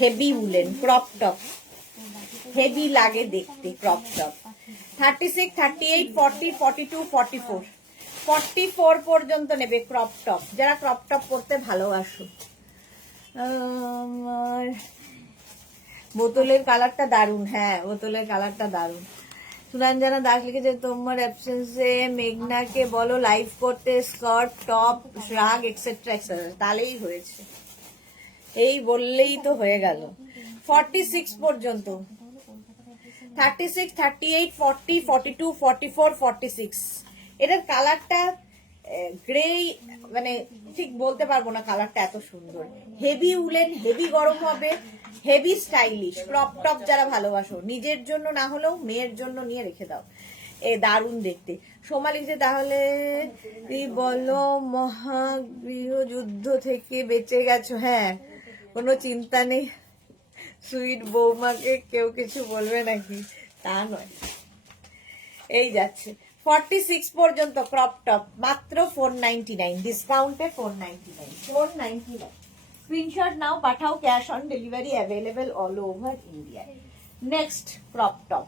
heavy woollen crop top, heavy লাগে দেখতে ক্রপ টপ। 36, 38, 40, 42, 44, 44 পর্যন্ত নেবে ক্রপ টপ, যারা ক্রপ টপ পরতে ভালোবাসো। বোতলের কালারটা দারুন, হ্যাঁ বোতলের কালারটা দারুন। সুরঞ্জনা দাস লিখেছে তোমার অ্যাবসেন্সে মেঘনাকে বলো লাইভ করতে, স্কার্ট টপ শ্রাগ এক্সেট্রা এক্সেট্রা, তাহলেই হয়েছে, এই বললেই তো হয়ে গেল। 46 পর্যন্ত, 36, 38, 40, 42, 44, 46 এটার কালারটা গ্রে, মানে ঠিক বলতে পারবো না, কালারটা এত সুন্দর। হেভি উলেন, হেভি গরম হবে, হেভি স্টাইলিশ ক্রপ টপ যারা ভালোবাসো, নিজের জন্য না হলেও মেয়ের জন্য নিয়ে রেখে দাও, এ দারুণ দেখতে। সোমালি যে তাহলে তুই বলো মহাগৃহ যুদ্ধ থেকে বেঁচে গেছো? হ্যাঁ কোনো চিন্তা নেই, সুইট বৌমাকে কেউ কিছু বলবে নাকি? তা নয়, এই যাচ্ছে 46 পর্যন্ত ক্রপ টপ মাত্র 499, ডিসকাউন্টে 499, 499। স্ক্রিনশট নাও পাঠাও, cash on delivery available all over India. Next crop top,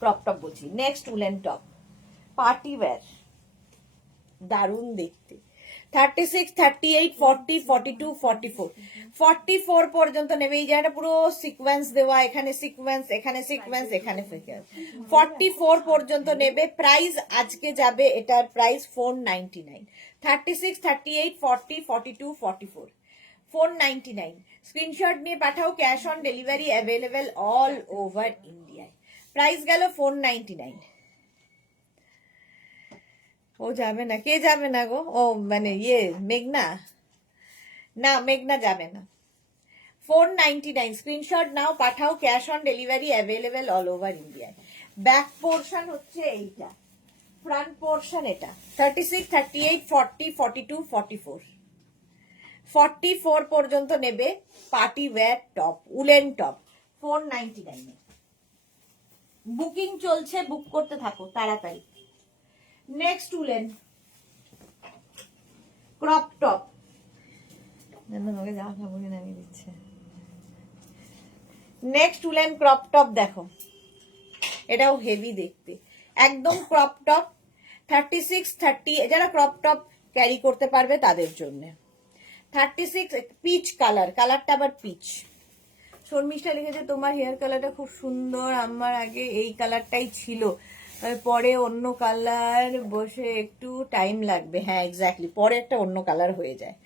crop top বলছি, next woollen top, party wear, দারুণ দেখতে। 36, 38, 40, 42, 44, 44 পর্যন্ত নেবে। এই জায়গাটা পুরো সিকোয়েন্স দেওয়া, এখানে সিকোয়েন্স, এখানে সিকোয়েন্স, এখানে সিকোয়েন্স। 44 পর্যন্ত নেবে। প্রাইস আজকে যাবে, এটার প্রাইস 499, 36, 38, 40, 42, 44, 499। স্ক্রিনশট নিয়ে পাঠাও, cash on delivery available all over ইন্ডিয়ায়। প্রাইস গেল 499। ও যাবে না, কে যাবে না গো? ও মানে মেঘনা, না মেঘনা যাবে না। 499 স্ক্রিনশট নাও, পাঠাও, cash on delivery available all over ইন্ডিয়ায়। ব্যাক পোর্শন হচ্ছে এইটা, ফ্রন্ট পোর্শন এটা। 36, 38, 40, 42, 44, 44 পর্যন্ত নেবে party wear top, woollen top, 499। Booking চলছে, বুক করতে থাকো তাড়াতাড়ি। নেক্সট উলেন ক্রপ টপ, জামা কাপড় নামিয়ে দিচ্ছে। নেক্সট উলেন ক্রপ টপ দেখো, এটাও হেভি দেখতে, একদম ক্রপ টপ। 36, 30 যারা ক্রপ টপ ক্যারি করতে পারবে তাদের জন্য। 36 পিচ কালার, কালারটা আবার পিচ। শর্মিষ্ঠা লিখেছে তোমার হেয়ার কালারটা খুব সুন্দর, আমার আগে এই কালারটাই ছিল, পরে অন্য কালার বসে একটু টাইম লাগবে। হ্যাঁ এক্স্যাক্টলি, পরে একটা অন্য কালার হয়ে যায়।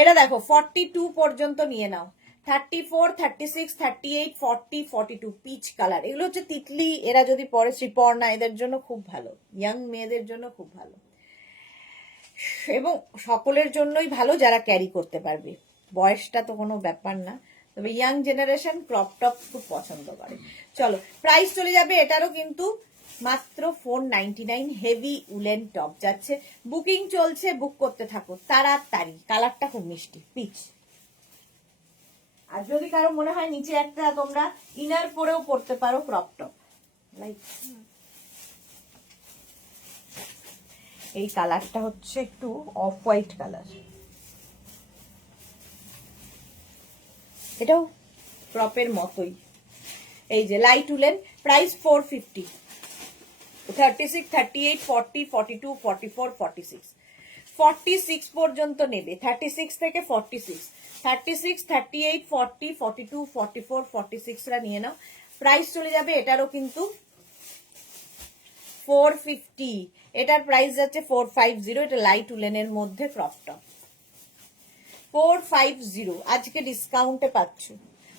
এটা দেখো 42 পর্যন্ত নিয়ে নাও। 34, 36, 38, 40, 42 পিচ কালার, এগুলো হচ্ছে তিতলি। এরা যদি পরে শ্রীপর্ণা, এদের জন্য খুব ভালো, ইয়াং মেয়েদের জন্য খুব ভালো, এবং সকলের জন্যই ভালো যারা ক্যারি করতে পারবে। বয়সটা তো কোনো ব্যাপার না, তবে ইয়াং জেনারেশন ক্রপ টপ খুব পছন্দ করে। চলো প্রাইস চলে যাবে এটারও কিন্তু মাত্র 499। হেভি উলেন টপ যাচ্ছে, বুকিং চলছে, বুক করতে থাকো তাড়াতাড়ি। কালারটা খুব মিষ্টি পিচ। আর যদি কারো মনে হয় নিচে একটা তোমরা ইনার পরেও পরতে পারো ক্রপ টপ, লাইক এই কালারটা হচ্ছে একটু অফ হোয়াইট কালার, এটাও ক্রপের মতোই। এই যে লাইট উলেন, প্রাইস 450। 36, 38, 40, 42, 44, 46, 46 পর্যন্ত নেবে। 36 থেকে 46, 36, 38, 40, 42, 44, 46 রা নিয়ে নাও। প্রাইস চলে যাবে এটারও কিন্তু 450। এটার প্রাইস যাচ্ছে 450। এটা লাইট উলেনের মধ্যে ক্রপ টপ 450। আজকে ডিসকাউন্টে পাচ্ছ,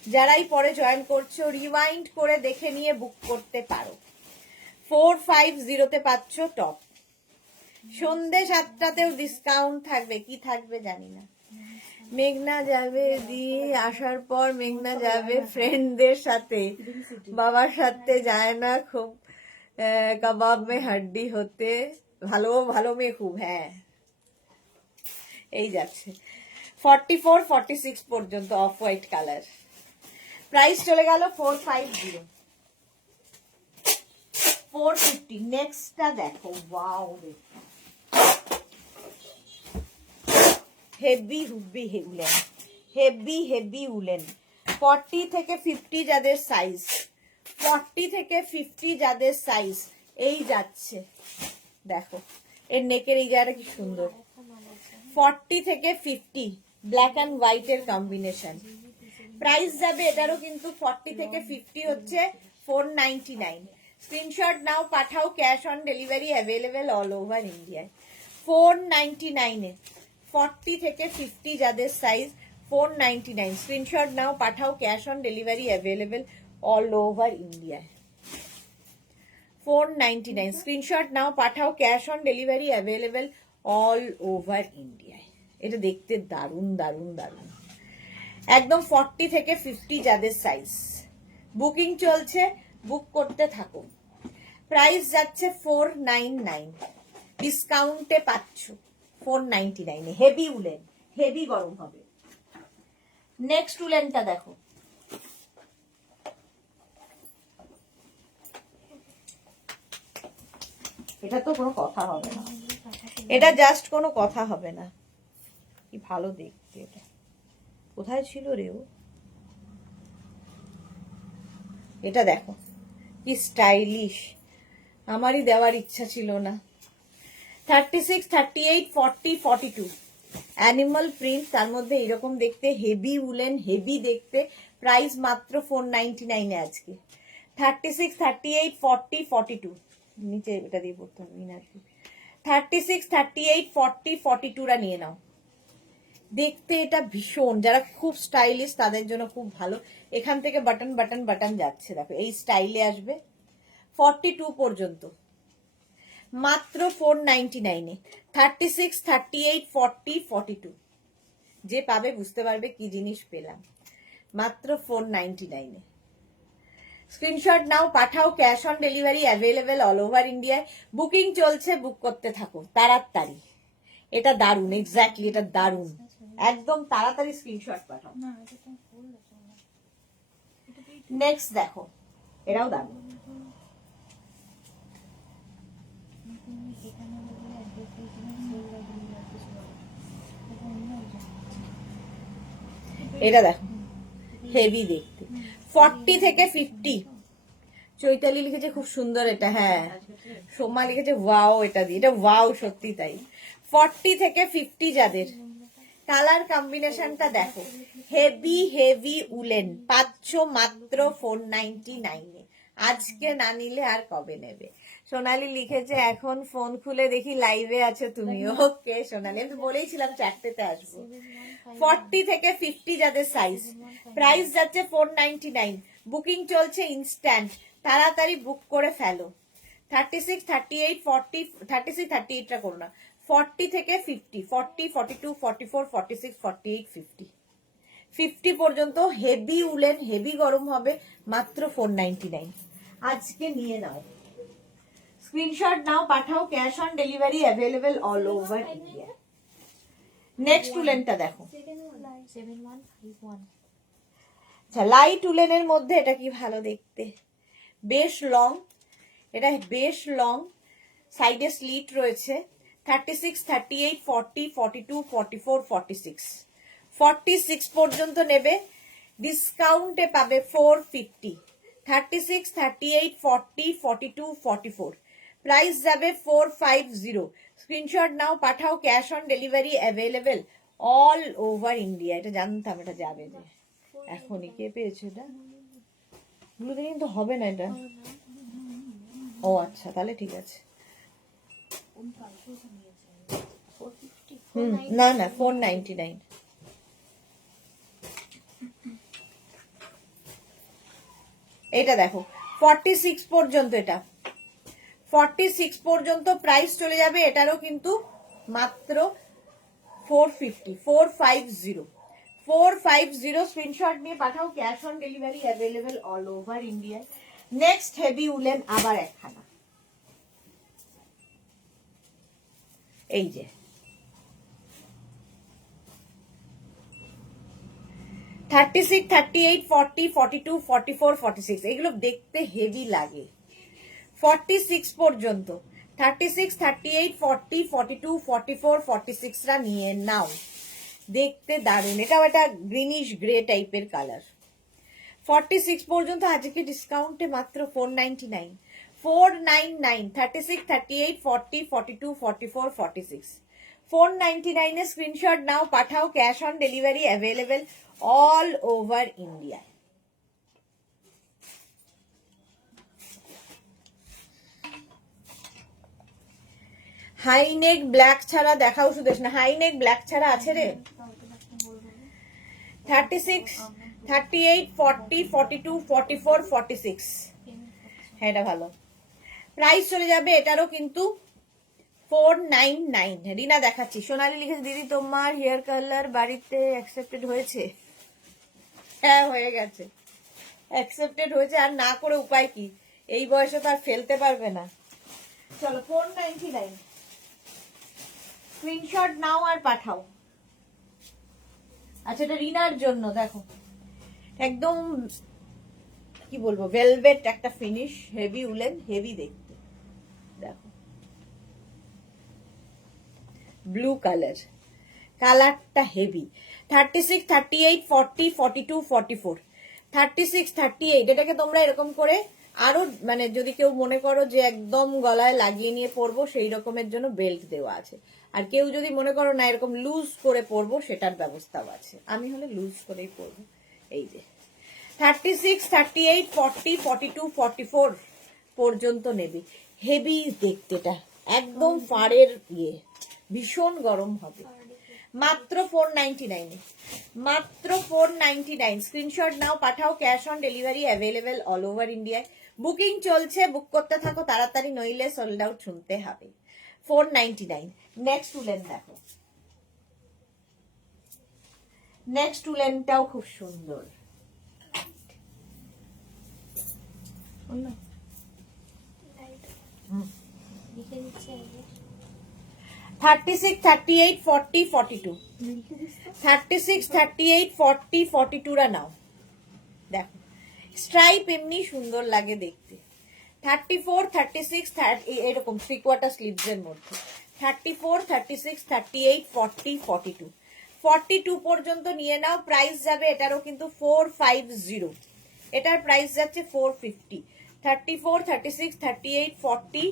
যারাই পরে জয়েন করছো রিওয়াইন্ড করে দেখে নিয়ে বুক করতে পারো। 450 পাচ্ছ টপ। সন্ধ্যে 7টাতেও ডিসকাউন্ট থাকবে, কি থাকবে জানি না। মেঘনা যাবে দিয়ে আসার পর, মেঘনা যাবে ফ্রেন্ডদের সাথে, বাবার সাথে যায় না খুব, কাবাব মে হাড্ডি হতে, ভালো ভালো মেয়ে খুব। হ্যাঁ এই যাচ্ছে 44, 46 পর্যন্ত অফ হোয়াইট কালার। প্রাইস চলে গেল 450, 450। নেক্সটটা দেখো, ওয়াও হেভি হুবি উলেন, হেভি উলেন। 40 থেকে 50 যাদের সাইজ, 40 থেকে 50 যাদের সাইজ এই যাচ্ছে। দেখো এর নেকের এই জায়গাটা কি সুন্দর। 40 থেকে 50 ব্ল্যাক অ্যান্ড হোয়াইট এর কম্বিনেশন। প্রাইস যাবে এটারও কিন্তু 40 থেকে 50 হচ্ছে 499। স্ক্রিনশট নাও, পাঠাও, cash on delivery available all over ইন্ডিয়ায়। 499 এ 40 থেকে 50 যাদের সাইজ 499। স্ক্রিনশট নাও, পাঠাও, cash on delivery available all over ইন্ডিয়ায়। 499 স্ক্রিনশট নাও, পাঠাও, cash on delivery available all over ইন্ডিয়ায়। এটা দেখতে দারুণ দারুণ দারুণ, একদম 40 থেকে 50 যাদের সাইজ। বুকিং চলছে, বুক করতে থাকো। প্রাইস যাচ্ছে 499, ডিসকাউন্টে পাচ্ছ 499 এ। হেভি উলেন, হেভি গরম হবে। নেক্সট উলেনটা দেখো, এটা তো কোনো কথা হবে না, এটা জাস্ট কোনো কথা হবে না। কি ভালো দেখতে এটা, কোথায় ছিল রে ও? এটা দেখো কি স্টাইলিশ, আমারই দেওয়ার ইচ্ছা ছিল না। 36, 38, 40, 42 অ্যানিমাল প্রিন্ট, তার মধ্যে এরকম দেখতে হেভি উলেন, হেভি দেখতে। প্রাইস মাত্র 499 এ আজকে। 36, 38, 40, 42 নিচে এটা দিয়ে পড়তে হবে। 36, 38, 40, 42 রা নিয়ে নাও। দেখতে এটা ভীষণ, যারা খুব স্টাইলিশ তাদের জন্য খুব ভালো। এখান থেকে বাটন বাটন বাটন যাচ্ছে, দেখো এই স্টাইলে আসবে। 42 পর্যন্ত মাত্র 499 এ। 36, 38, 40, 42 যে পাবে বুঝতে পারবে কি জিনিস পেলাম, মাত্র 499 এ। স্ক্রিনশট নাও, পাঠাও, cash on delivery available all over ইন্ডিয়ায়। বুকিং চলছে, বুক করতে থাকো তাড়াতাড়ি। এটা দারুন, এক্স্যাক্টলি এটা দারুন, একদম তাড়াতাড়ি স্ক্রিনশট পাঠাও। না এটা তো ফুল আছে না। এটা তো নেক্সট দেখো, এটাও দারুন। এখানে বলে অ্যাডভার্টাইজমেন্ট সেল লাগবে না কিছু বলে। এটা অন্য এটা দেখো হেভি দেখতে। 40 থেকে 50 চৈতালি লিখেছে খুব সুন্দর এটা, হ্যাঁ সোমা লিখেছে ওয়াও, এটা দিয়ে এটা ওয়াও, সত্যি তাই। 40 থেকে 50 যাদের, কালার কম্বিনেশনটা দেখো, হেভি হেভি উলেন পাচ্ছ মাত্র 499 এ। আজকে না নিলে আর কবে নেবে? সোনালি লিখেছে এখন ফোন খুলে দেখি লাইভে আছে তুমি। ওকে সোনালি, আমি তো বলেইছিলাম 4টেতে আসবো। 40 থেকে 50 যাদের সাইজ, প্রাইস যাচ্ছে 499, বুকিং চলছে ইনস্ট্যান্ট, তাড়াতাড়ি বুক করে ফেলো। 36, 38, 40, 36, 38 টা করো না, 40 থেকে 50, 40, 42, 44, 46, 48, 50 50 পর্যন্ত হেভি উলেন, হেভি গরম হবে, মাত্র 499। আজকে নিয়ে নাও, স্ক্রিনশট নাও, পাঠাও, cash on delivery available all over India. Next উলেনটা দেখো, 7151। আচ্ছা লাইট উলেনের মধ্যে এটা কি ভালো দেখতে, বেশ লং, এটা বেশ লং, সাইডে স্লিট রয়েছে। 36, 38, 40, 42, 44, 46 46 পর্যন্ত নেবে, ডিসকাউন্টে পাবে 450। 36, 38, 40, 42, 44 প্রাইস যাবে 450। স্ক্রিনশট নাও, পাঠাও, cash on delivery available all over India. এটা জানতাম এটা যাবে যে, এখনই কে পেয়েছে এটা? ব্লুতে কিন্তু হবে না এটা। ও আচ্ছা, তাহলে ঠিক আছে। না না 499। এটা দেখো 46 পর্যন্ত, এটা 46 পর্যন্ত প্রাইস চলে যাবে, এটারও কিন্তু মাত্র 450, 450, 450। স্ক্রিনশট নিয়ে পাঠাও, cash on delivery available all over India. Next heavy woollen আবার একখানা, এই যে 36, 38, 40, 42, 44, 46 এগুলো দেখতে হেভি লাগে। 46 পর্যন্ত, 36, 38, 40, 42, 44, 46 রা নিয়ে নাও, দেখতে দারুণ। এটাও একটা গ্রিনিশ গ্রে টাইপের কালার। 46 পর্যন্ত আজকে ডিসকাউন্টে মাত্র 499, 499। 36, 38, 40, 42, 44, 46 499 এ স্ক্রিনশট নাও, পাঠাও, cash on delivery available all over India. High neck black ছাড়া দেখাও সুদেশ না, হাইনেক ব্ল্যাক ছাড়া আছে রে। 36, 38, 40, 42, 44, 46 হ্যাঁ এটা ভালো। প্রাইস চলে যাবে এটারও কিন্তু 499। রিনা দেখাচ্ছি, সোনালি লিখেছে দিদি তোমার হেয়ার কালার বাড়িতে অ্যাকসেপ্টেড হয়েছে। হ্যাঁ হয়ে গেছে, অ্যাকসেপ্টেড হয়েছে, আর না করে উপায় কি, এই বয়সে তো আর ফেলতে পারবে না। চলো 499, স্ক্রিনশট নাও আর পাঠাও। আচ্ছা এটা রিনার জন্য, দেখো একদম কি বলবো, ভেলভেট একটা ফিনিশ, হেভি উলেন, হেভি দেখতে, দেখো ব্লু কালার, কালারটা হেভি। 36, 38, 40, 42, 44 36, 38 এটাকে তোমরা এরকম করে আরো, মানে যদি কেউ মনে করো যে একদম গলায় লাগিয়ে নিয়ে পরবো সেই রকমের জন্য বেল্ট দেওয়া আছে, আর কেউ যদি মনে করো না এরকম লুজ করে পরবো সেটার ব্যবস্থাও আছে। আমি হলে লুজ করেই পরবো। এই যে 36, 38, 40, 42, 44 পর্যন্ত নেবে, হেভি দেখতে, এটা একদম ফাড়ের ইয়ে, ভীষণ গরম হবে। মাত্র 499 মাত্র 499। স্ক্রিনশট নাও, পাঠাও, cash on delivery available all over ইন্ডিয়ায়। বুকিং চলছে, বুক করতে থাকো তাড়াতাড়ি, নইলে সোল্ড আউট শুনতে হবে। 499। নেক্সট উলেন দেখো, নেক্সট উলেনটাও খুব সুন্দর। লিখে দিচ্ছে 36, 38, 40, 42। 36, 38, 40, 42 রা নাও। দেখো স্ট্রাইপ এমনি সুন্দর লাগে দেখতে। 34, 36, 30 এরকম 3/4 স্লিভস এর মধ্যে। 34, 36, 38, 40, 42। 42 পর্যন্ত নিয়ে নাও। প্রাইস যাবে এটারও কিন্তু 450। এটার প্রাইস যাচ্ছে 450। 34, 36, 38, 40,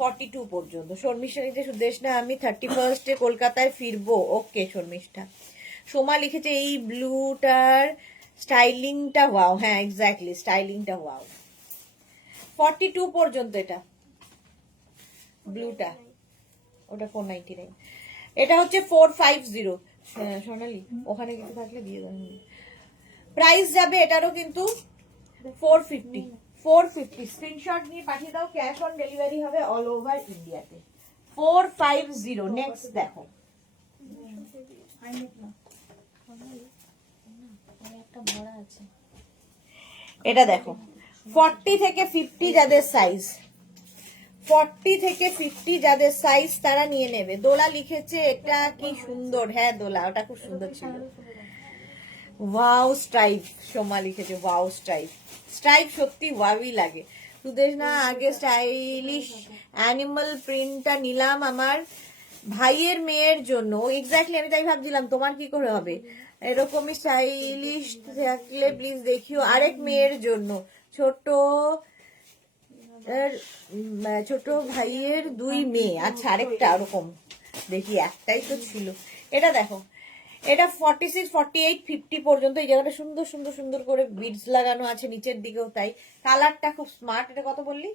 42 পর্যন্ত। শর্মিষ্ঠা লিখেছে সুদেশনা আমি 31 কলকাতায় ফিরবো। ওকে শর্মিষ্ঠা। সোমা লিখেছে এই ব্লুটার স্টাইলিংটা ওয়াও। হ্যাঁ এক্স্যাক্টলি, স্টাইলিংটা ওয়াও। 42 পর্যন্ত এটা ব্লুটা, ওটা 499। এটা হচ্ছে 450। সোনালি ওখানে কিছু থাকলে দিয়ে দেন। প্রাইস যাবে এটারও কিন্তু 450। 450 স্ক্রিনশট নিয়ে পাঠিয়ে দাও, ক্যাশ অন ডেলিভারি হবে অল ওভার ইন্ডিয়াতে। 450। নেক্সট দেখো, একটা ভরা আছে। এটা দেখো 40 থেকে 50 যাদের সাইজ, 40 থেকে 50 যাদের সাইজ তারা নিয়ে নেবে। দোলা লিখেছে এটা কি সুন্দর। হ্যাঁ দোলা, ওটা খুব সুন্দর ছিল। ওয়াও স্ট্রাইপ, সোমা লিখেছে ওয়াও স্ট্রাইপ। স্ট্রাইপ সত্যি ওয়াওই লাগে। সুদেশ না আগে স্টাইলিশ অ্যানিমাল প্রিন্টটা নিলাম আমার ভাইয়ের মেয়ের জন্য। এক্স্যাক্টলি আমি তাই ভাবছিলাম তোমার কি করে হবে। এরকমই স্টাইলিশ থাকলে প্লিজ দেখিও। আরেক মেয়ের জন্য, ছোট ছোট ভাইয়ের 2 মেয়ে। আচ্ছা আরেকটা ওরকম দেখি, একটাই তো ছিল। এটা দেখো, এটা 46, 48, 50 পর্যন্ত। এই জায়গাটা সুন্দর সুন্দর সুন্দর করে বিডস লাগানো আছে, নিচের দিকেও তাই। কালারটা খুব স্মার্ট। এটা কত বললি?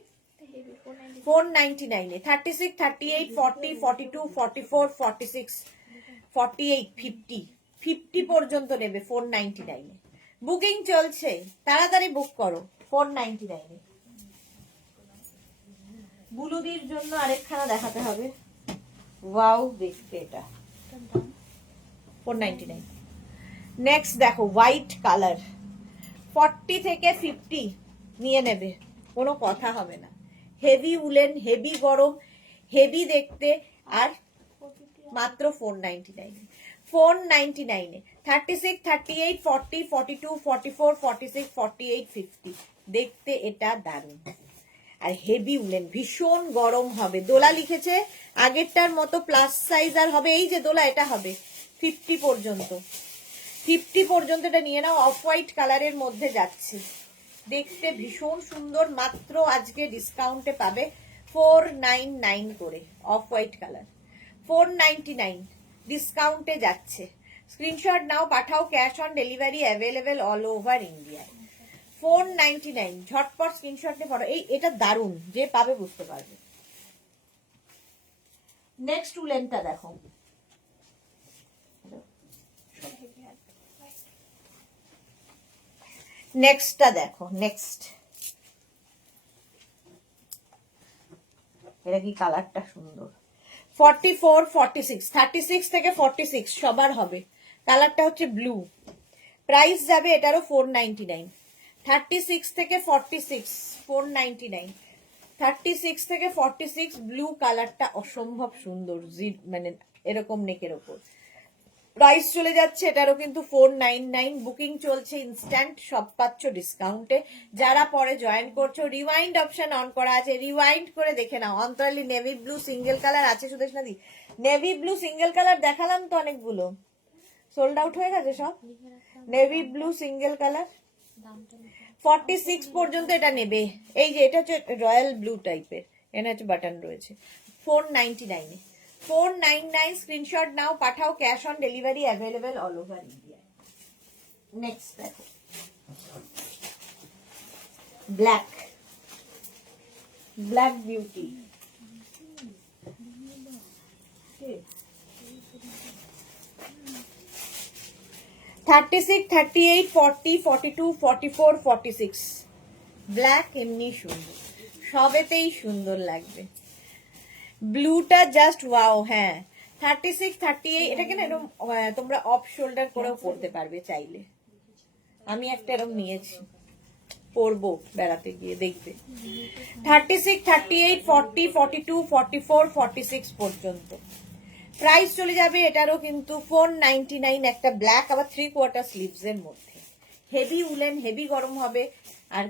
499 এ। 36, 38, 40, 42, 44, 46, 48, 50, 50 পর্যন্ত নেবে 499 এ। বুকিং চলছে, তাড়াতাড়ি বুক করো। 499 এ। বুলুদির জন্য আরেকখানা দেখাতে হবে। ওয়াও দেখতে এটা 499। নেক্সট দেখো হোয়াইট কালার, 40 থেকে 50 নিয়ে নেবে, কোনো কথা হবে না। হেভি উলেন, হেভি গরম, হেভি দেখতে, আর মাত্র 499। 499 এ 36, 38, 40, 42, 44, 46, 48, 50 দেখতে এটা দারুণ। আর হেভি উলেন, ভীষণ গরম হবে। দোলা লিখেছে আগেরটার মতো প্লাস সাইজ আর হবে। এই যে দোলা, এটা হবে 50 পর্যন্ত। 50 পর্যন্ত এটা নিয়ে নাও। অফ হোয়াইট কালারের মধ্যে যাচ্ছে, দেখতে ভীষণ সুন্দর। মাত্র আজকে ডিসকাউন্টে পাবে 499 করে। অফ হোয়াইট কালার 499 ডিসকাউন্টে যাচ্ছে। স্ক্রিনশট নাও, পাঠাও, cash on delivery available all over India. 499 ঝটপট স্ক্রিনশট নিয়ে পাঠাও। এটা দারুণ, যে পাবে বুঝতে পারবে। নেক্সট উলেনটা দেখো, নেক্সটটা দেখো। নেক্সট এটা কি কালারটা সুন্দর। 44, 46, 36 থেকে 46 সবার হবে। কালারটা হচ্ছে ব্লু। প্রাইস যাবে এটারও 499। 36 থেকে 46 499। 36 থেকে 46 ব্লু কালারটা অসম্ভব সুন্দর, মানে এরকম নেকের ওপর। প্রাইস চলে যাচ্ছে এটারও কিন্তু 499। বুকিং চলছে ইনস্ট্যান্ট, সব পাচ্ছ ডিসকাউন্টে। যারা পরে জয়েন করছো, রিওয়াইন্ড অপশন অন করা আছে, রিওয়াইন্ড করে দেখে নাও। অন্তরালি নেভি ব্লু সিঙ্গেল কালার আছে সুদেশনা দি। নেভি ব্লু সিঙ্গেল কালার দেখালাম তো অনেকগুলো, সোল্ড আউট হয়ে গেছে সব। নেভি ব্লু সিঙ্গেল কালার 46 পর্যন্ত এটা নেবে। এই যে এটা হচ্ছে রয়্যাল ব্লু টাইপের, এখানে হচ্ছে বাটন রয়েছে। 499 এ। 499 স্ক্রিনশট নাও, পাঠাও, cash on delivery available all over India. Next দেখো ব্ল্যাক, ব্ল্যাক বিউটি। 36, 38, 40, 42, 44, 46 ব্ল্যাক এমনি সুন্দর, সবেতেই সুন্দর লাগবে। ব্লুটা জাস্ট ওয়াও। হ্যাঁ 36, 38 এটাকে না এরকম তোমরা অফ শোল্ডার করেও পরতে পারবে চাইলে। আমি একটা এরকম নিয়েছি, পরবো বেড়াতে গিয়ে দেখবে। 36, 38, 40, 42, 44, 46 পর্যন্ত প্রাইস চলে যাবে এটারও কিন্তু 499, একটা ব্ল্যাক আবার 3/4 স্লিভস এর মধ্যে, হেভি উলেন, হেভি গরম হবে। আর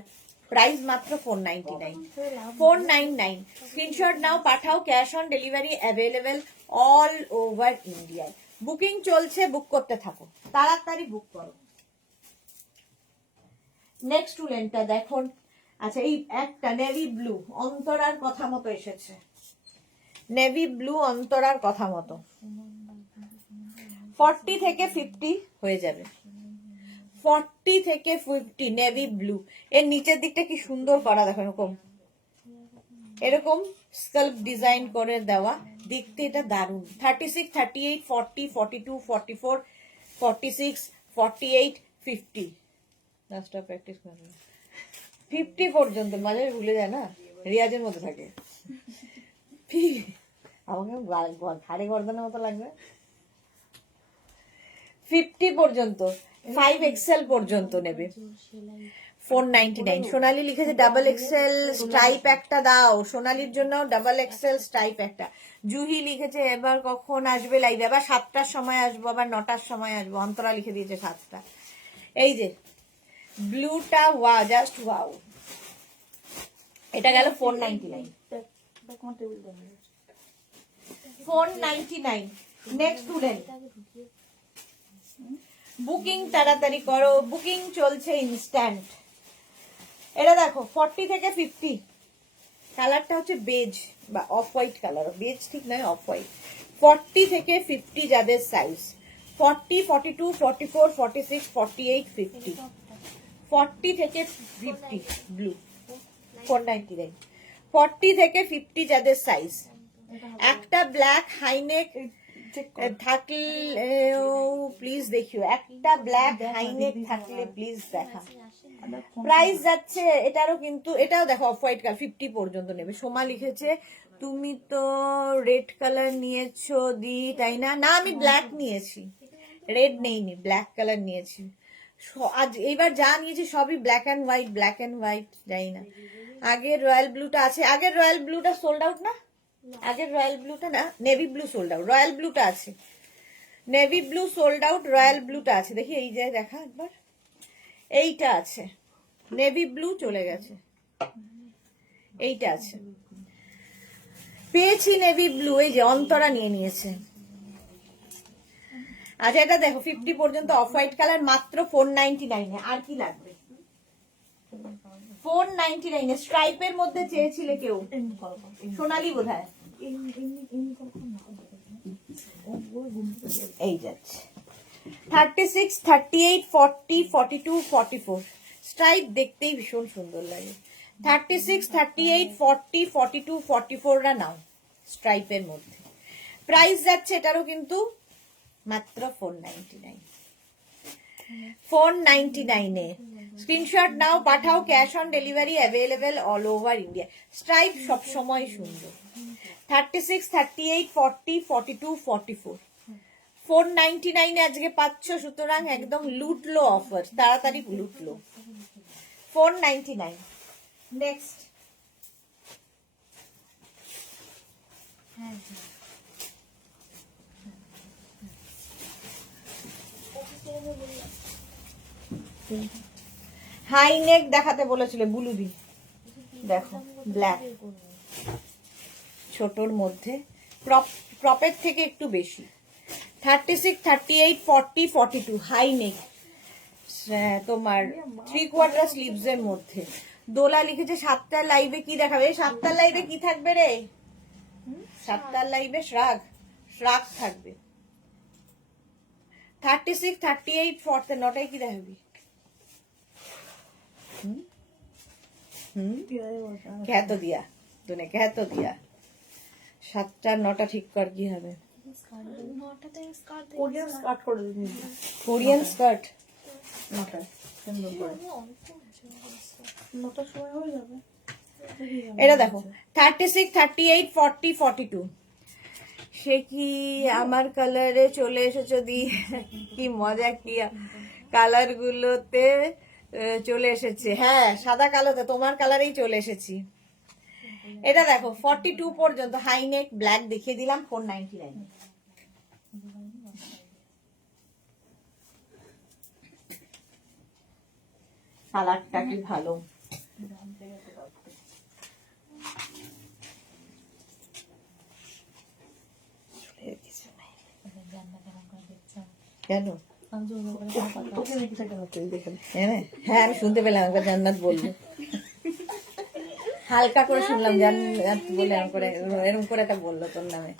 প্রাইস মাত্র 499, 499। স্ক্রিনশট নাও, পাঠাও, cash on delivery available all over ইন্ডিয়ায়। বুকিং চলছে, বুক করতে থাকো, তাড়াতাড়ি বুক করো। নেক্সট উলেনটা দেখুন। আচ্ছা এই একটা নেভি ব্লু অন্তরার কথা মতো এসেছে, নেভি ব্লু অন্তরার কথা মতো। 40 থেকে 50 হয়ে যাবে, 40 থেকে 50 নেভি ব্লু। এর নিচের দিকটা কি সুন্দর করা দেখো, এরকম এরকম স্কাল্প ডিজাইন করে দেওয়া, দেখতে এটা দারুণ। 36, 38, 40, 42, 44, 46, 48, 50 লাস্টটা প্র্যাকটিস করে 50 পর্যন্ত, মাঝে ভুলে যায় না, রিয়াজের মতো থাকে। আমাকে ঘাড়ে গর্দানের মতো লাগবে। 50 পর্যন্ত, 5XL পর্যন্ত নেবে 499। সোনালি লিখেছে ডাবল এক্সেল স্ট্রাইপ একটা দাও, সোনালির জন্য ডাবল এক্সেল স্ট্রাইপ একটা। জুহি লিখেছে এবার কখন আসবে লাইভে, আবার 7টার সময় আসবো, আবার 9টার সময় আসবো। অন্তরা লিখে দিয়েছে 7টা। এই যে ব্লুটা, ওয়াও জাস্ট ওয়াও, এটা গেল 499, 499। নেক্সট উলেন, বুকিং তাড়াতাড়ি করো, বুকিং চলছে ইনস্ট্যান্ট। এটা দেখো 40 থেকে 50, কালারটা হচ্ছে বেজ বা অফ হোয়াইট কালার, বেজ ঠিক নয়, অফ হোয়াইট। 40 থেকে 50 যাদের সাইজ, 40, 42, 44, 46, 48, 50, 40 থেকে 50 ব্লু 499, 40 থেকে 50 যাদের সাইজ। একটা ব্ল্যাক হাইনেক থাকলে প্লিজ দেখিও, একটা ব্ল্যাক হাইনেক থাকলে প্লিজ দেখা। প্রাইস যাচ্ছে এটারও কিন্তু, এটাও দেখো অফ হোয়াইট কালার, 50 পর্যন্ত নেবে। সোমা লিখেছে তুমি তো রেড কালার নিয়েছো দি, তাই না? না আমি ব্ল্যাক নিয়েছি, রেড নেইনি, ব্ল্যাক কালার নিয়েছি। আজ এইবার যা নিয়েছি সবই black and white, black and white, যাই না। আগের রয়্যাল ব্লুটা আছে, আগের রয়্যাল ব্লুটা সোল্ড আউট না, আগের রয়্যাল ব্লুটা না, navy blue sold out, royal ব্লুটা আছে, navy blue sold out, royal ব্লুটা আছে। দেখি এই যে দেখা একবার, এইটা আছে, নেভি ব্লু চলে গেছে, এইটা আছে, পেয়েছি নেভি ব্লু, এই যে অন্তরা নিয়ে নিয়েছে। আচ্ছা এটা দেখো 50 পর্যন্ত অফ হোয়াইট কালার, মাত্র 499 এ। আর কি লাগবে? 499 এ স্ট্রাইপের মধ্যে চেয়েছিলে কেউ, সোনালি বোধহয়, এই যাচ্ছে 36, 38, 40, 42, 44 স্ট্রাইপ দেখতেই ভীষণ সুন্দর লাগে। 36, 38, 40, 42, 44 রা নাও স্ট্রাইপের মধ্যে। প্রাইস যাচ্ছে এটারও কিন্তু মাত্র 499, 499 এ। স্ক্রিনশট নাও, পাঠাও, cash on delivery available all over India. Stripe সব সময় সুন্দর। 36, 38, 40, 42, 44 499 এ আজকে পাচ্ছ, সুতরাং একদম লুটলো অফার, তাড়াতাড়ি লুটলো। 499। নেক্সট হাই নেক দেখাতে বলেছিল বুলুদি, দেখো ব্ল্যাক, ছোটর মধ্যে, প্রপের থেকে একটু বেশি। 36, 38, 40, 42 হাই নেক, তোমার 3/4 স্লিভস এর মধ্যে। দোলা লিখেছে 7টার লাইভে কি দেখাবে? 7টার লাইভে কি থাকবে রে? 7টার লাইভে শ্রাগ, শ্রাগ থাকবে। 36, 38, 40 নটায় কি দেখাবি? কহ তো দিয়া, তুনে কহ তো দিয়া। 7টা 9টা ঠিক কর, কি হবে? স্কার্ট নটাতে স্কার্ট কোরিয়ান স্কার্ট করে দিন কোরিয়ান স্কার্ট নটায় সুন্দর করে অল্প আছে 9টার সময় হয়ে যাবে। এটা দেখো 36, 38, 40, 42 সে কি আমার কালারে চলে এসেছো দি কি মজা কি কালার গুলোতে চলে এসেছে। হ্যাঁ সাদা কালোতে তোমার কালারেই চলে এসেছি। এটা দেখো 42 পর্যন্ত হাই নেক ব্ল্যাক দেখিয়ে দিলাম 499। কালারটা কি ভালো। কেন তোকে দেখি থাকে না তুই দেখে নে। হ্যাঁ আমি শুনতে পেলাম একবার জান্নাত বললো, হালকা করে শুনলাম জান্নাত বলে এরকম করে একটা বললো তোর নামে।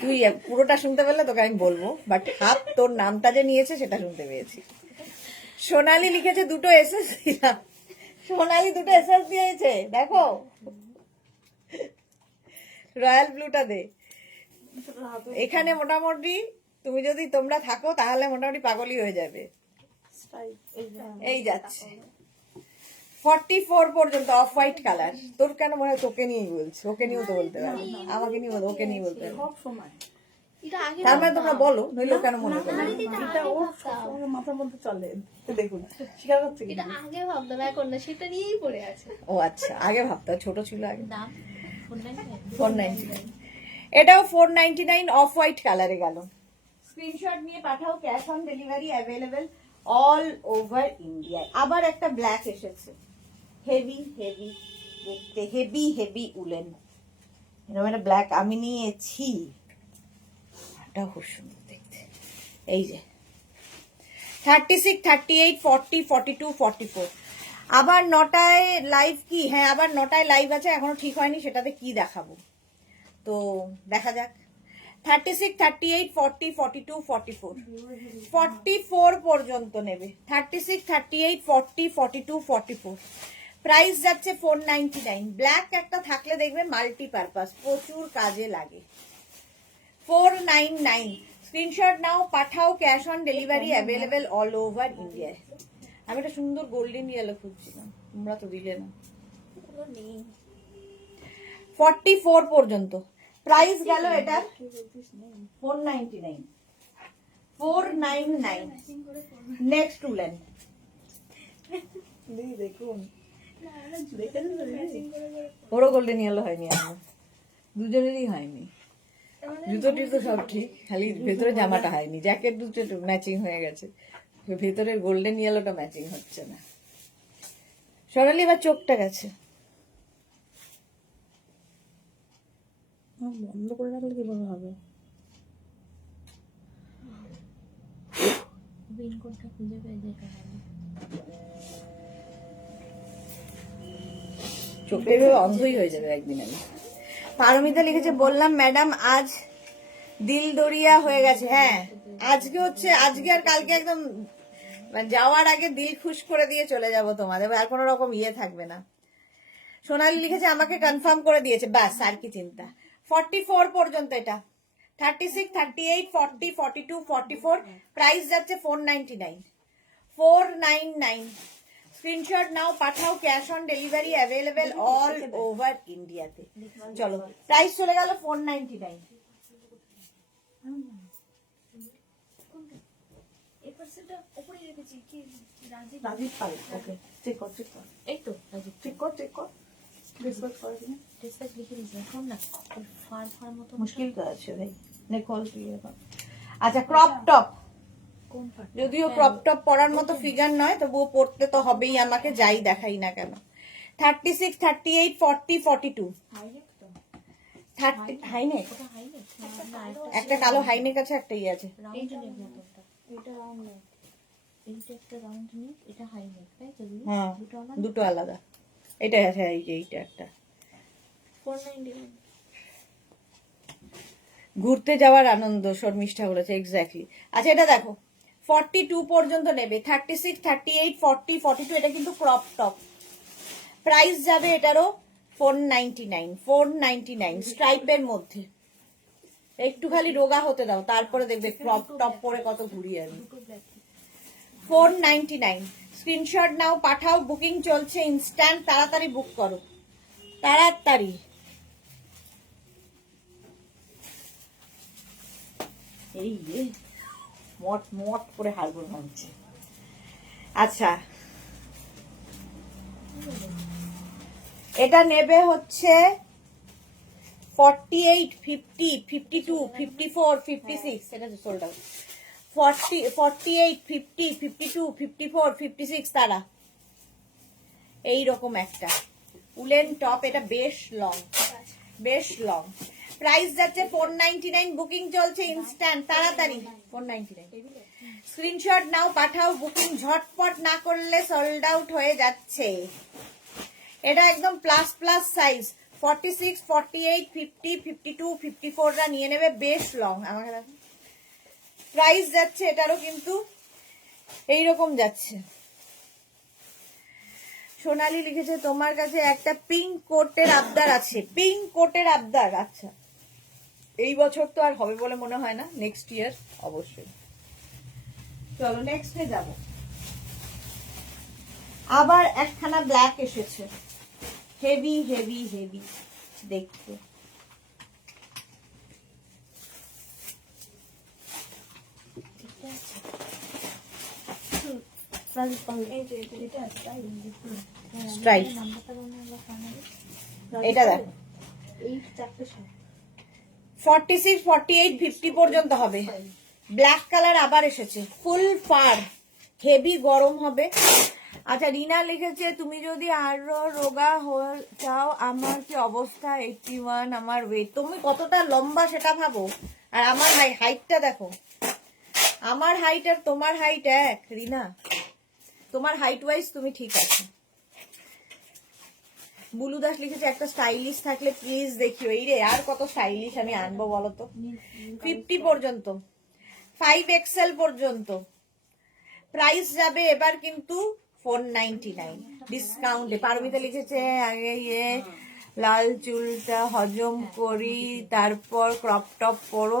তুই পুরোটা শুনতে পেলে তোকে আমি বলবো, বাট হাফ তোর নামটা যে নিয়েছে সেটা শুনতে পেয়েছি। সোনালি লিখেছে দুটো এসএস দিলাম, সোনালি দুটো এসএস দিয়েছে দেখো, রয়্যাল ব্লুটা দে। এখানে মোটামুটি তুমি যদি তোমরা থাকো তাহলে মোটামুটি পাগলই হয়ে যাবে। স্টাইল এই যে এই যাচ্ছে 44 পর্যন্ত অফ হোয়াইট কালার। তোর কেন মনে হয় তোকে নিয়েই বলছি? ওকে নিয়েও তো বলতে পারো, আমাকে নিয়ে বলো, ওকে নিয়ে বলতে পারো। সব সময় এটা আগে তার মানে তোমরা বলো, নইলে ও কেন মনে করবে? এটা ওর সবসময় মাথার মধ্যে চলে। দেখুন স্বীকার করছে কি এটা আগে ভাবতাম, এখন না, সেটা নিয়েই পড়ে আছে। ও আচ্ছা, আগে ভাবতাম ছোট ছিল আগে। দাম 499, এটাও 499 অফ হোয়াইট কালারে গেল। স্ক্রিনশট নিয়ে পাঠাও, cash on delivery available all over India. আবার একটা ব্ল্যাক এসেছে, হেভি হেভি দেখতে, হেভি হেভি উলেন, এরকম একটা ব্ল্যাক আমি নিয়েছি, এটা খুব সুন্দর দেখতে। এই যে 36, 38, 40, 42, 44। আবার 9টায় লাইভ কি? হ্যাঁ আবার 9টায় লাইভ আছে, এখনো ঠিক হয়নি সেটাতে কি দেখাবো, তো দেখা যাক। 36, 38, 40, 42, 44, 44 পর্যন্ত নেবে। 36, 38, 40, 42, 44, প্রাইস যাচ্ছে 499। ব্ল্যাক একটা থাকলে দেখবে মাল্টিপারপাস, প্রচুর কাজে লাগে। 499, স্ক্রিনশট নাও, পাঠাও, cash on delivery available all over ইন্ডিয়ায়। আমি একটা সুন্দর গোল্ডেন ইয়েলো খুঁজছিলাম, তোমরা তো দিলে না। 44 পর্যন্ত প্রাইস গেল এটার 499, 499। নেক্সট উলেন, দেখুন দেখেন ওরও গোল্ডেন ইয়েলো হয়নি, আমার দুজনেরই হয়নি। জুতো টুতো সব ঠিক, খালি ভেতরে জামাটা হয়নি। জ্যাকেট দুটো ম্যাচিং হয়ে গেছে, ভেতরের গোল্ডেন ইয়েলোটা ম্যাচিং হচ্ছে না। সোনালি এবার চোখটা গেছে। বন্ধ করে রাখলে কিভাবে হবে? পিনকোডটা খুঁজে পেয়ে যেতে হবে। চোখটা এভাবে অন্ধই হয়ে যাবে একদিন। আমি পারমিতা লিখেছে, বললাম ম্যাডাম আজ দিল দরিয়া হয়ে গেছে। হ্যাঁ আজকে হচ্ছে, আজকে আর কালকে একদম মানে যাওয়ার আগে দিল খুশ করে দিয়ে চলে যাব তোমাদের, আর কোনো রকম ইয়ে থাকবে না। সোনালি লিখেছে আমাকে কনফার্ম করে দিয়েছে, ব্যাস আর কি চিন্তা। 44 পর্যন্ত এটা, 36, 38, 40, 42, 44, প্রাইস যাচ্ছে 499, 499। স্ক্রিনশট নাও, পাঠাও, cash on delivery available all over ইন্ডিয়াতে। চলো প্রাইস চলে গেল 499। এই পার্সেলটা উপরে রেখেছি কি রাজীব? রাজীব পাল, ওকে চেক কর চেক কর এই তো রাজীব চেক কর চেক কর ডিসপ্যাচ করে দিন। ডিসপ্যাচ লিখে দিয়েছি, শোন না ওই ফার ফার মতো মুশকিল তো আছে ভাই, নেকল তুই এখন। আচ্ছা ক্রপ টপ, কোন ফার? যদিও ক্রপ টপ পরার মতো ফিগার নয়, তবুও পড়তে তো হবেই আমাকে, যাই দেখাই না কেন। 36, 38, 40, 42, হাইনেক তো 30 হাইনেক, ওটা হাইনেক না একটা কালো হাইনেক আছে, একটা ইয়ে আছে। রাউন্ড নেক মতনটা, এটা রাউন্ড নেক, এইটা একটা রাউন্ড নেক, এটা হাইনেক, তাই তো দিদি? হ্যাঁ দুটো আমার দুটো আলাদা। এটা আছে, এই যে এইটা একটা 499। ঘুরতে যাওয়ার আনন্দ, শর্মিষ্ঠা বলেছে এক্স্যাক্টলি। আচ্ছা এটা দেখো 42 পর্যন্ত নেবে, 36, 38, 40, 42, এটা কিন্তু ক্রপ টপ। প্রাইস যাবে এটারও 499, 499 স্ট্রাইপের মধ্যে। একটু খালি রোগা হতে দাও, তারপরে দেখবে ক্রপ টপ পরে কত ঘুরিয়ে আমি। 499 স্ক্রিনশট নাও, পাঠাও, বুকিং চলছে ইনস্ট্যান্ট, তাড়াতাড়ি বুক করো, তাড়াতাড়ি। এই মট মট করে হারবো ভাঙছে। আচ্ছা, এটা নেবে হচ্ছে 48, 50, 52, 54, 56, এটা তো সোল্ড আউট। 48, 50, 52, 54, 56 তারা এইরকম একটা উলেন টপ, এটা বেশ লং, বেশ লং। প্রাইস যাচ্ছে 499, বুকিং চলছে ইনস্ট্যান্ট, তাড়াতাড়ি 499। স্ক্রিনশট নাও, পাঠাও, বুকিং ঝটপট না করলে সোল্ড আউট হয়ে যাচ্ছে। এটা একদম প্লাস প্লাস সাইজ, 46, 48, 50, 52, 54 রা নিয়ে নেবে, বেশ লং। আমাকে দেখো প্রাইস যাচ্ছে এটারও কিন্তু এইরকম যাচ্ছে। সোনালি লিখেছে তোমার কাছে একটা পিঙ্ক কোটের আবদার আছে, পিঙ্ক কোটের আবদার। আচ্ছা, এই বছর তো আর হবে বলে মনে হয় না, নেক্সট ইয়ার অবশ্যই। চলো নেক্সটে যাব। আবার একখানা ব্ল্যাক এসেছে, হেভি হেভি হেভি দেখতে। স্ট্রাইপ এটা দেখো, 46, 48, 50 পর্যন্ত হবে। ব্ল্যাক কালার আবার এসেছে, ফুল ফার, হেভি গরম হবে। আচ্ছা, রিনা লিখেছে তুমি যদি আরো রোগা হয়ে চাও আমার কি অবস্থা, 81 আমার ওয়েট। তুমি কতটা লম্বা সেটা ভাবো, আর আমার হাইটটা দেখো। আমার হাইট আর তোমার হাইট এক রিনা, তোমার হাইট ওয়াইজ তুমি ঠিক আছে। বুলু দাস লিখেছে একটা স্টাইলিশ থাকলে প্লিজ দেখিও। এই রে, আর কত স্টাইলিশ আমি আনবো বলতো। 50 পর্যন্ত, 5XL পর্যন্ত প্রাইস যাবে এবার কিন্তু 499 ডিসকাউন্টে। পারমিতা লিখেছে আগে লাল চুলটা হজম করি, তারপর ক্রপ টপ পরো,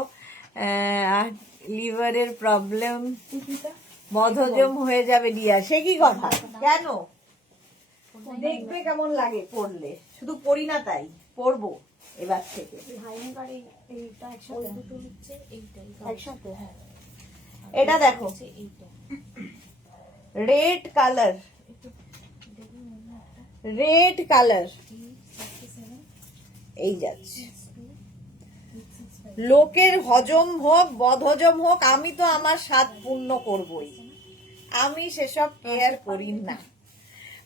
লিভারের প্রবলেম, বদহজম হয়ে যাবে দিয়া। সে কি কথা, কেন? দেখবে কেমন লাগে পরলে, শুধু পরি না তাই, পরবো এবার থেকে। এটা দেখো, রেড কালার, রেড কালার এই যাচ্ছে। লোকের হজম হোক বদহজম হোক, আমি তো আমার স্বাদ পূর্ণ করবই, আমি সেসব কেয়ার করি না।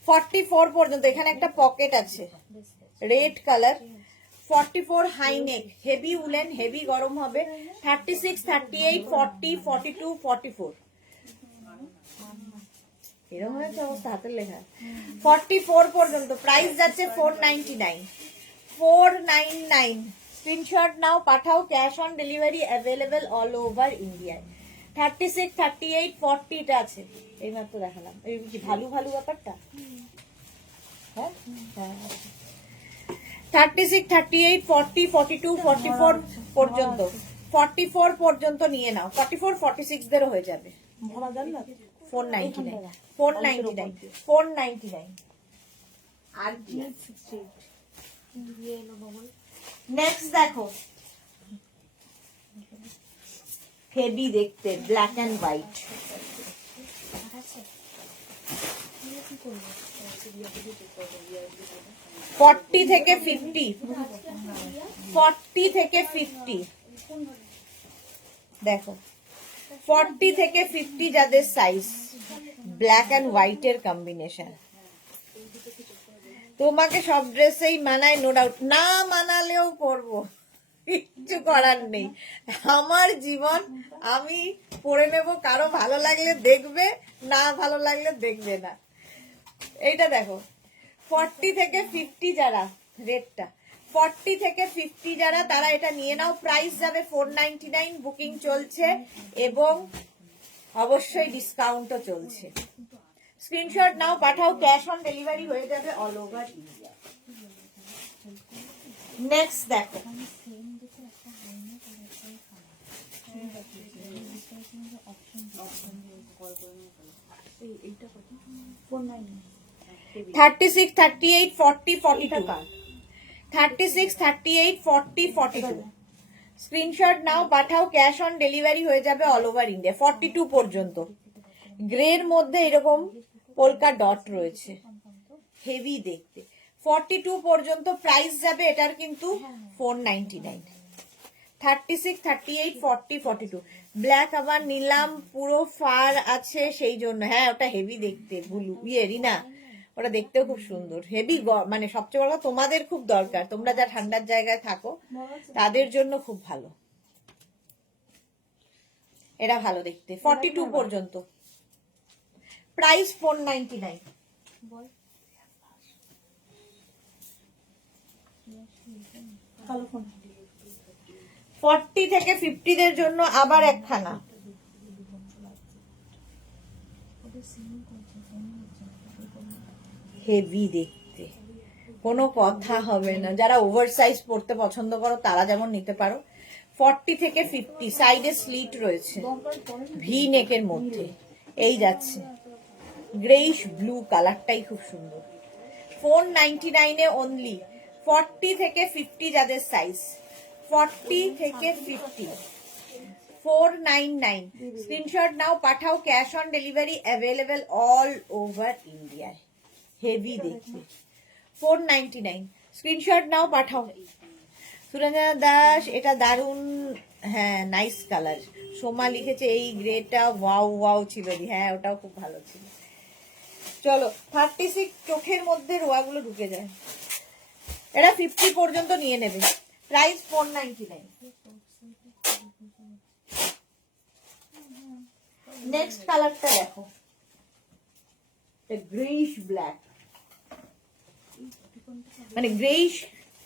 44 পর্যন্ত, এখানে একটা পকেট আছে, red colour, 44 high neck, heavy woollen, heavy গরম হবে। 36, 38, 40, 42, 44 এরকম হয়েছে অবস্থা, হাতের লেখা। 44 পর্যন্ত প্রাইস যাচ্ছে 499, 499। স্ক্রিনশট নাও, পাঠাও, cash on delivery available all over ইন্ডিয়ায়। 36, 38, 40 টা আছে, এই মাত্র দেখালাম। এই কি ভালু ভালু ব্যাপারটা, হ্যাঁ হ্যাঁ। 36, 38, 40, 42, 44 পর্যন্ত, 44 পর্যন্ত নিয়ে নাও। 44, 46 দেরও হয়ে যাবে। 499, 499, 499। আর নেক্সট দেখো, হেভি দেখতে, ব্ল্যাক এন্ড হোয়াইট, 40 থেকে 50, 40 থেকে 50 দেখো, 40 থেকে 50 যাদের সাইজ, ব্ল্যাক এন্ড হোয়াইট এর কম্বিনেশন। তোমাকে সব ড্রেসেই মানায়, নো ডাউট, না মানালেও পরবো, কিচ্ছু করার নেই, আমার জীবন, আমি পরে নেব। কারো ভালো লাগলে দেখবে, না ভালো লাগলে দেখবে না। এইটা দেখো, 40 থেকে 50 যারা, রেটটা 40 থেকে 50 যারা, তারা এটা নিয়ে নাও। প্রাইস যাবে 499, বুকিং চলছে এবং অবশ্যই ডিসকাউন্টও চলছে। স্ক্রিনশট নাও, পাঠাও, ক্যাশ অন ডেলিভারি হয়ে যাবে অল ওভার ইন্ডিয়া। নেক্সট দেখো, এইটা কত 499 36, 38, 40, 42 36, 38, 40, 42 স্ক্রিনশট নাও, পাঠাও, ক্যাশ অন ডেলিভারি হয়ে যাবে অল ওভার ইন্ডিয়া। 42 পর্যন্ত গ্রের মধ্যে এরকম পোলকা ডট রয়েছে, হেভি দেখতে। 42 পর্যন্ত প্রাইস যাবে এটার কিন্তু 499। 36, 38, 40, 42 ব্ল্যাক আবার নিলাম, পুরো ফার আছে সেই জন্য। হ্যাঁ ওটা হেভি দেখতে, ব্লু রিনা, ওটা দেখতেও খুব সুন্দর, হেভি। মানে সবচেয়ে বড় কথা, তোমাদের খুব দরকার, তোমরা যা ঠান্ডার জায়গায় থাকো তাদের জন্য খুব ভালো, এটা ভালো দেখতে। 42 পর্যন্ত প্রাইস 499। বল কালো ফোন 40 থেকে 50 দের জন্য আবার একখানা হেভি দেখতে, কোনো কথা হবে না। যারা ওভার সাইজ পড়তে পছন্দ করো তারা যেমন নিতে পারো। 40 থেকে 50, সাইডে স্লিট রয়েছে, ভি নেকের মধ্যে এই যাচ্ছে, গ্রেইশ ব্লু কালারটাই খুব সুন্দর। 499 এ অনলি। 40 থেকে 50 যাদের সাইজ, 40 থেকে 50 499। স্ক্রিনশট নাও, পাঠাও, cash on delivery available all over ইন্ডিয়ায়, হেভি দেখতে। 499 স্ক্রিনশট নাও, পাঠাও। সুরঞ্জনা দাস, এটা দারুন, হ্যাঁ নাইস কালার। সোমা লিখেছে এই গ্রেটা ওয়াও ওয়াও ছিল, হ্যাঁ ওটাও খুব ভালো ছিল। চলো 36 চোখের মধ্যে রোয়াগুলো ঢুকে যায়, এটা 50 পর্যন্ত নিয়ে নেবে, প্রাইস 499। নেক্সট কালারটা দেখো, গ্রেইশ ব্ল্যাক, মানে গ্রেইশ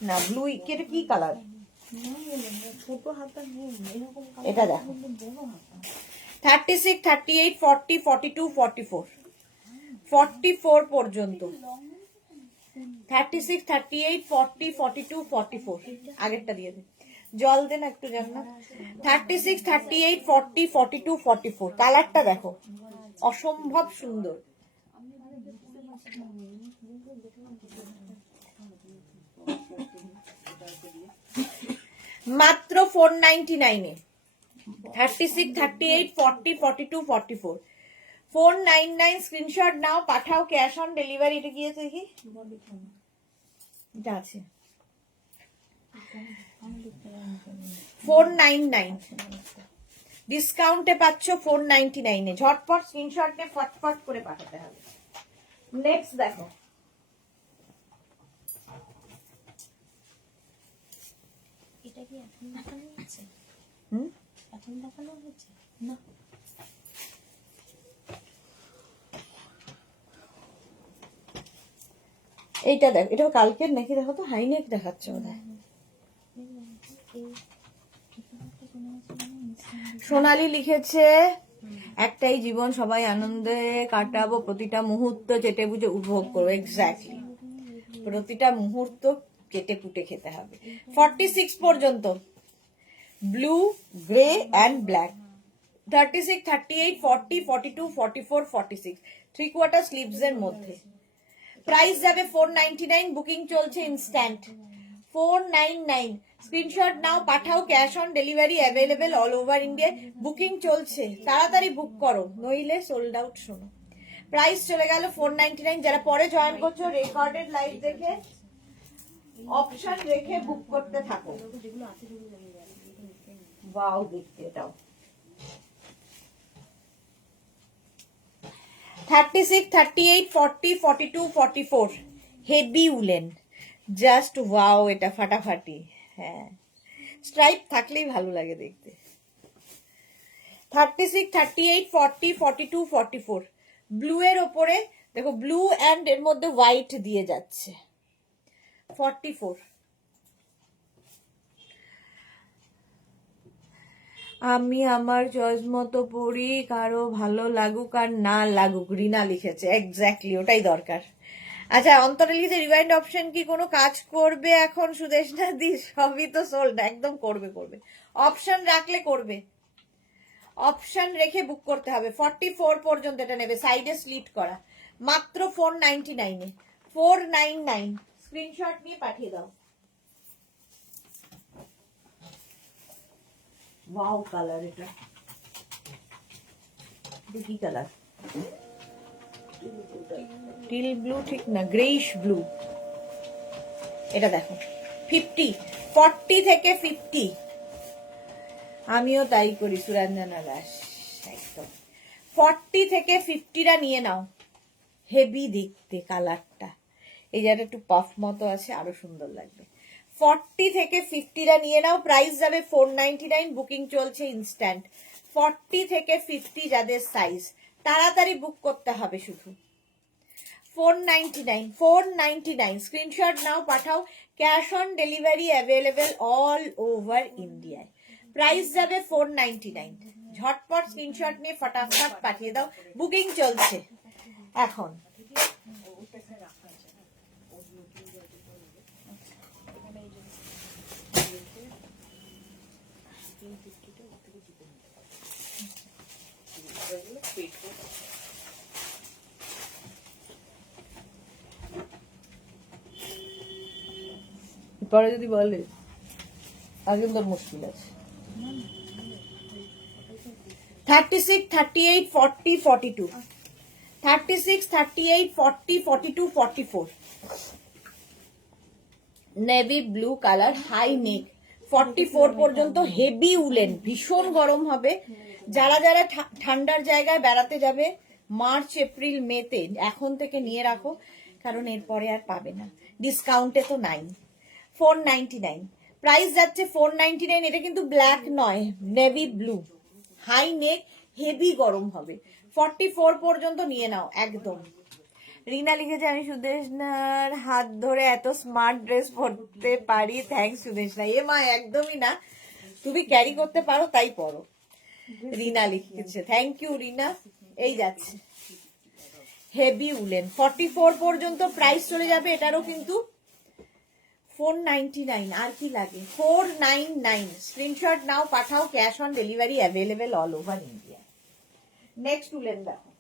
না ব্লু, এটা কি কালার? ছোট হাতা নেই, এরকম এটা দেখো, বড় হাতা। 36, 38, 40, 42, 44 44 পর্যন্ত। 36, 38, 40, 42, 44 আগেরটা দিয়ে দে, জল দে না একটু জান্নাত। 36, 38, 40, 42, 44 কালারটা দেখো, অসম্ভব সুন্দর। মাত্র 499 এ 36, 38, 40, 42, 44 499। স্ক্রিনশট নাও, পাঠাও, ক্যাশ অন ডেলিভারি। এটা গিয়েছে কি, এটা আছে 499, ডিসকাউন্টে পাচ্ছ 499 এ। ঝটপট স্ক্রিনশট নিয়ে ফটফট করে পাঠাতে হবে। নেক্সট দেখো, এটা কি এখন দেখানো হচ্ছে? এখন দেখানো হচ্ছে না? এইটা দেখ, এটা কালকের নাকি, দেখো তো হাইনেক দেখাচ্ছে বোধ হয়। সোনালি লিখেছে একটাই জীবন, সবাই আনন্দে কাটাবো, প্রতিটা মুহূর্ত চেটে বুঝে উপভোগ করবো। এক্স্যাক্টলি, প্রতিটা মুহূর্ত কেটে কুটে খেতে হবে। 46 পর্যন্ত blue, grey and black. 36, 38, 40, 42, 44, 46 3/4 sleeves এর মধ্যে। প্রাইস যাবে 499, বুকিং চলছে ইনস্ট্যান্ট। 499 স্ক্রিনশট নাও, পাঠাও, cash on delivery available all over India. Booking চলছে, তাড়াতাড়ি বুক করো, নইলে সোল্ড আউট। শোনো, প্রাইস চলে গেল 499। যারা পরে জয়েন করছো রেকর্ডেড লাইভ দেখে অপশন রেখে বুক করতে থাকো। ওয়াও দেখতে এটাও। 36, 38, 40, 42, 44 হেভি উলেন, জাস্ট ওয়াও, এটা ফাটাফাটি। হ্যাঁ, স্ট্রাইপ থাকলেই ভালো লাগে দেখতে। 36, 38, 40, 42, 44 ব্লু এর ওপরে দেখো, ব্লু অ্যান্ড এর মধ্যে হোয়াইট দিয়ে যাচ্ছে। 44 আমি আমার চয়েস মতো পড়ি, কারো ভালো লাগুক আর না লাগুক, রিনা লিখেছে। এক্স্যাক্টলি, ওটাই দরকার। আচ্ছা, অন্তরা লিখেছে রিওয়াইন্ড অপশন কি কোনো কাজ করবে এখন? সুদেশনা দি, সবই তো সোল্ড, একদম করবে করবে, অপশন রাখলে করবে, অপশন রেখে বুক করতে হবে। 44 পর্যন্ত এটা নেবে, সাইডে স্লিট করা, মাত্র 499 এ, 499। স্ক্রিনশট নিয়ে পাঠিয়ে দাও। ওয়াও কালার, এটা কি কালার? টিল ব্লু ঠিক না, গ্রেইশ ব্লু। এটা দেখো 50, 40 থেকে 50। আমিও তাই করি, সুরঞ্জনা দাস, একদম 40 থেকে 50টা নিয়ে নাও। হেভি দেখতে কালারটা, এই জায়গাটা একটু পাফ মতো আছে, আরো সুন্দর লাগবে। 40 থেকে 50টা নিয়ে নাও, প্রাইস যাবে 499, বুকিং চলছে ইনস্ট্যান্ট। 40 থেকে 50 যাদের সাইজ, তাড়াতাড়ি বুক করতে হবে শুধু। 499, 499, স্ক্রিনশট নাও, পাঠাও। Cash on delivery available all over ইন্ডিয়ায়। প্রাইস যাবে 499। ঝটপট স্ক্রিনশট নিয়ে ফটাফট পাঠিয়ে দাও, বুকিং চলছে এখন। পরে যদি বলে আগে তোর মুশকিল আছে। 36, 38, 40, 42, 36, 38, 40, 42, 44, navy blue colour, high neck, 44 পর্যন্ত। হেভি উলেন, ভীষণ গরম হবে। যারা যারা ঠান্ডার জায়গায় বেড়াতে যাবে মার্চ এপ্রিল মেতে, এখন থেকে নিয়ে রাখো, কারণ এরপরে আর পাবে না, ডিসকাউন্টে তো নাই। 499, প্রাইস যাচ্ছে 499। এটা কিন্তু ব্ল্যাক নয়, navy blue, high neck, heavy গরম হবে। 44 পর্যন্ত নিয়ে নাও একদম। রিনা লিখেছে, আমি সুদেশনার হাত ধরে এত স্মার্ট ড্রেস পরতে পারি। থ্যাংকস সুদেশনা। এ মা একদমই না, তুমি ক্যারি করতে পারো তাই পরো। রিনা লিখেছে, থ্যাংক ইউ রিনা। এই যাচ্ছে হেভি উলেন, 44 পর্যন্ত প্রাইস চলে যাবে এটারও কিন্তু 499। আর কি লাগে? 499। স্ক্রিনশট নাও, পাঠাও, cash on delivery available all over India. Next woollen দেখো,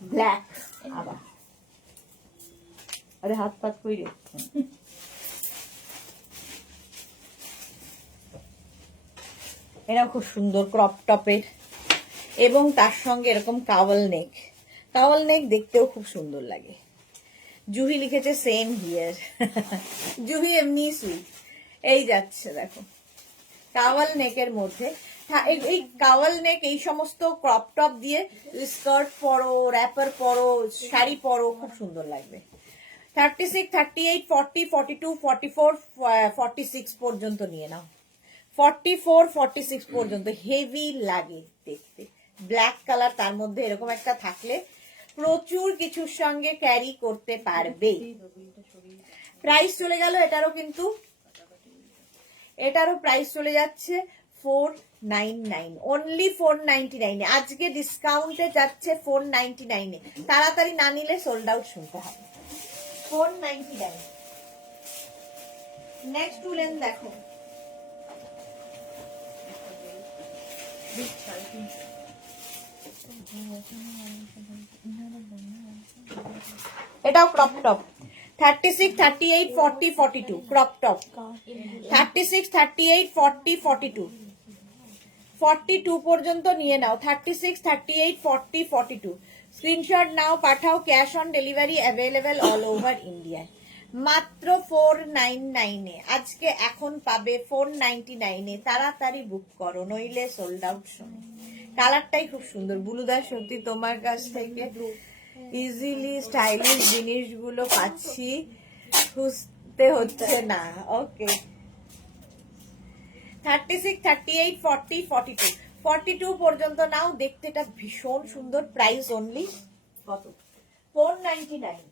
ব্ল্যাক। আবার আরে হাত পাত কই রে। এরা খুব সুন্দর ক্রপ টপের, এবং তার সঙ্গে এরকম কাওয়াল নেক। কাওয়াল নেক দেখতেও খুব সুন্দর লাগে। জুহি লিখেছে সেম হিয়ার। জুহি এমনি সুইট। এই যাচ্ছে দেখো কাওয়াল নেকের মধ্যে। এই কাওয়াল নেক, এই সমস্ত ক্রপ টপ দিয়ে স্কার্ট পরো, র্যাপার পরো, শাড়ি পরো, খুব সুন্দর লাগবে। 36, 38, 40, 42, 44, 46 পর্যন্ত নিয়ে নাও। 44, 46 পর্যন্ত হেভি লাগে দেখতে। ব্ল্যাক কালার, তার মধ্যে এরকম একটা থাকলে প্রচুর কিছুর সঙ্গে ক্যারি করতে পারবে। প্রাইস চলে গেল এটারও, কিন্তু এটারও প্রাইস চলে যাচ্ছে 499, অনলি 499। আজকে ডিসকাউন্টে যাচ্ছে 499। তাড়াতাড়ি না নিলে সোল্ড আউট শুনতে হবে। 499। নেক্সট উলেন দেখো, এটাও ক্রপ টপ। 36, 38, 40, 42 crop top. 36, 38, 40, 42, 42 পর্যন্ত নিয়ে নাও। 36, 38, 40, 42, স্ক্রিনশট নাও, পাঠাও, cash on delivery available all over ইন্ডিয়ায়। মাত্র 499 এ আজকে এখন পাবে 499 এ। তাড়াতাড়ি বুক করো, নইলে সোল্ড আউট শোনে। কালারটাই খুব সুন্দর। বুলুদা সত্যি তোমার কাছ থেকে ইজিলি স্টাইলিশ জিনিসগুলো পাচ্ছি, খুঁজতে হচ্ছে না। ওকে, 36, 38, 40, 42, 42 পর্যন্ত নাও। দেখতে এটা ভীষণ সুন্দর। প্রাইস অনলি কত? 499।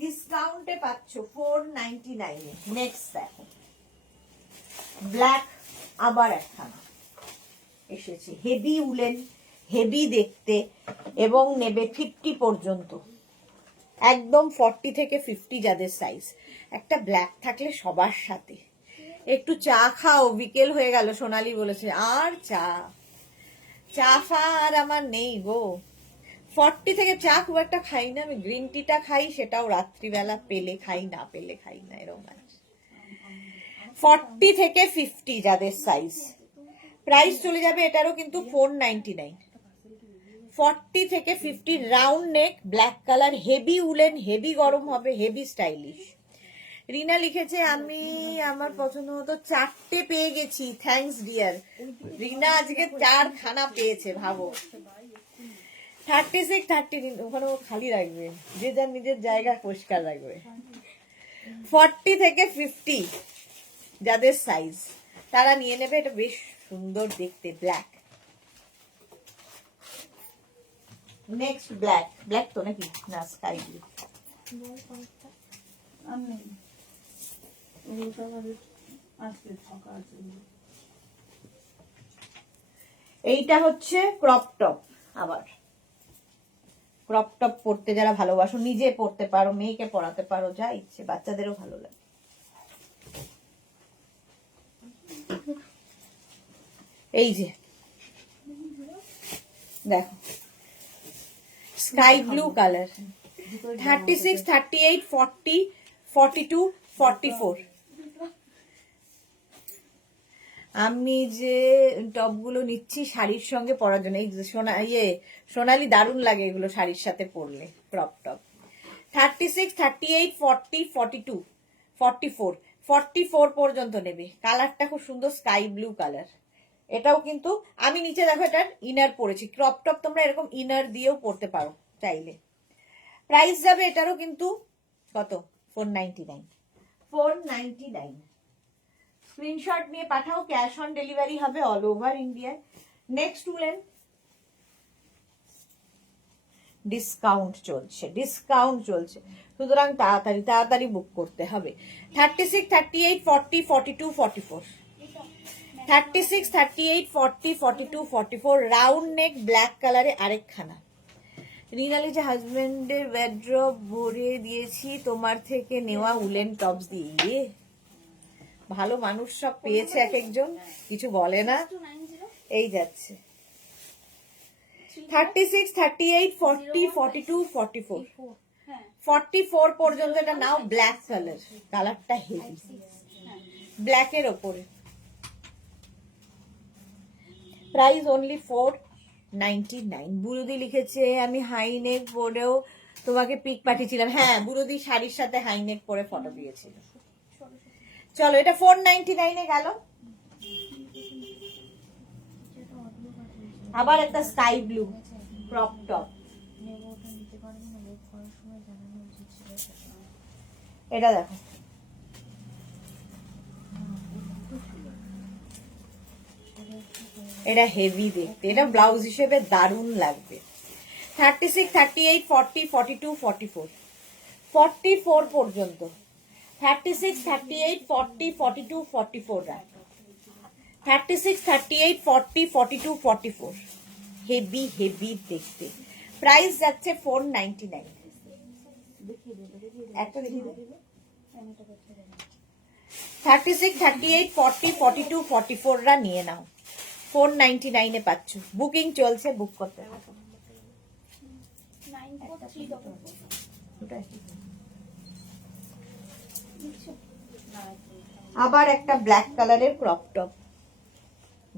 ডিসকাউন্টে পাচ্ছ 499 এ। নেক্সট দেখো ব্ল্যাক, আবার একখানা এসেছে, হেভি উলেন, হেভি দেখতে, এবং নেবে 50 পর্যন্ত। একদম 40 থেকে 50 যাদের সাইজ। একটা ব্ল্যাক থাকলে সবার সাথে। একটু চা খাও, বিকেল হয়ে গেল, সোনালি বলেছে। আর চা ফা আর আমার নেই গো। 40 থেকে চা খুব একটা খাই না আমি, গ্রিন টিটা খাই, সেটাও রাত্রিবেলা পেলে খাই, না পেলে খাই না, এরকম আছে। 40 থেকে 50 যাদের সাইজ। প্রাইস চলে যাবে এটারও কিন্তু 499। 40 থেকে 50, round neck, black colour, heavy woollen, heavy গরম হবে, হেভি স্টাইলিশ। রিনা লিখেছে আমি আমার পছন্দ মতো 4টে পেয়ে গেছি, থ্যাঙ্কস ডিয়ার। রিনা আজকে 4 খানা পেয়েছে, ভাবো। 36, 30, ওখানে ও খালি রাখবে, যে যার নিজের জায়গা পরিষ্কার রাখবে। 40 থেকে 50 যাদের সাইজ তারা নিয়ে নেবে, এটা বেশ সুন্দর দেখতে, ব্ল্যাক। নেক্সট ব্ল্যাক তো নাকি না, স্কাই ব্লু। আর নেই, ওগুলো তো আমাদের আজকে ফাঁকা আছে। এইটা হচ্ছে ক্রপ টপ। আবার ক্রপ টপ পরতে যারা ভালোবাসো, নিজে পরতে পারো, মেয়েকে পরাতে পারো, যা ইচ্ছে, বাচ্চাদেরও ভালো লাগে। এই যে দেখো, স্কাই ব্লু কালার। 36, 38, 40, 42, 44। আমি যে টপগুলো নিচ্ছি শাড়ির সঙ্গে পরার জন্য, এই সোনালি দারুণ লাগে এগুলো শাড়ির সাথে পরলে, ক্রপ টপ। 36, 38, 40, 42, 44, 44 পর্যন্ত নেবে। কালারটা খুব সুন্দর, স্কাই ব্লু কালার। এটাও কিন্তু আমি নিচে দেখো এটার ইনার পরেছি। ক্রপ টপ তোমরা এরকম ইনার দিয়েও পরতে পারো চাইলে। প্রাইস যাবে এটারও কিন্তু কত, 499। 499। স্ক্রিনশট নিয়ে পাঠাও, ক্যাশ অন ডেলিভারি হবে all over India. Next woollen, discount চলছে, সুতরাং তাড়াতাড়ি বুক করতে হবে। 36, 38, 40, 42, 44। 36, 38, 40, 42, 44, রাউন্ড নেক, ব্ল্যাক কালারে আরেকখানা। রিনালি যে হাজবেন্ডের ওয়ার্ড্রব ভরে দিয়েছি তোমার থেকে নেওয়া উলেন টপস দিয়ে। ভালো মানুষ সব পেয়েছে এক একজন, কিছু বলে না, এই যাচ্ছে। 36, 38, 40, 42, 44, 44 পর্যন্ত এটা নাও। ব্ল্যাক কালারটা হেভি, ব্ল্যাকের ওপরে। Price only 499। বুরুদি লিখেছে আমি হাইনেক পরেও তোমাকে পিক পাঠিয়েছিলাম। হ্যাঁ, বুরুদি শাড়ির সাথে হাইনেক পরে ফটো দিয়েছিল। চলো, এটা 499 গেল। আবার একটা স্কাই ব্লু ক্রপ টপ। এটা দেখো, এটা হেভি দেখতে, এটা ব্লাউজ হিসেবে দারুণ লাগবে। 36, 38, 40, 42, 44, 44 পর্যন্ত। 36, 38, 40, 42, 44 রাখ। 36, 38, 40, 42, 44, হেভি দেখতে। প্রাইস যাচ্ছে 499। একটা দেখিয়ে দেবে। 36, 38, 40, 42, 44 রা নিয়ে নাও, 499 পাচ্ছ। বুকিং চলছে, বুক করতে হবে। আবার একটা ব্ল্যাক কালারের ক্রপ টপ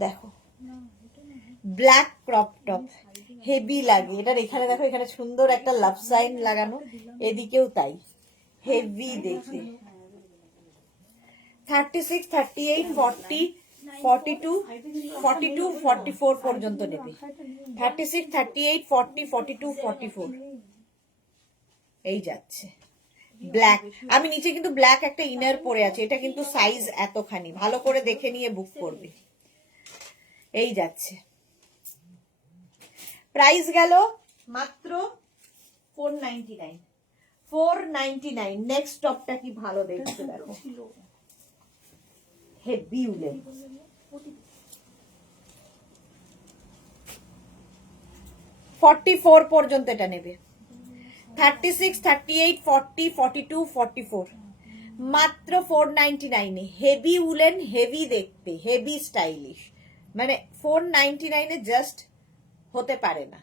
দেখো, ব্ল্যাক ক্রপ টপ হেভি লাগে। এটার এখানে দেখো, এখানে সুন্দর একটা লাভ সাইন লাগানো, এদিকেও তাই, হেভি দেখতে। 36, 38, 40, 42, 42, 44 পর্যন্ত নেবে। 36, 38, 40, 42, 44 এই যাচ্ছে। ব্ল্যাক, আমি নিচে কিন্তু ব্ল্যাক একটা ইনার পরে আছে, এটা কিন্তু সাইজ এতখানি, ভালো করে দেখে নিয়ে বুক করবে। এই যাচ্ছে। প্রাইস গেল মাত্র 499। 499। নেক্সট টপটা কি ভালো দেখতে দেখো, হেভি উলেন। 44 পর্যন্ত এটা নেবে। 36, 38, 40, 42, 44 মাত্র 499 হেভি উলেন, হেভি দেখতে, হেভি স্টাইলিশ, মানে 499 জাস্ট হতে পারে না।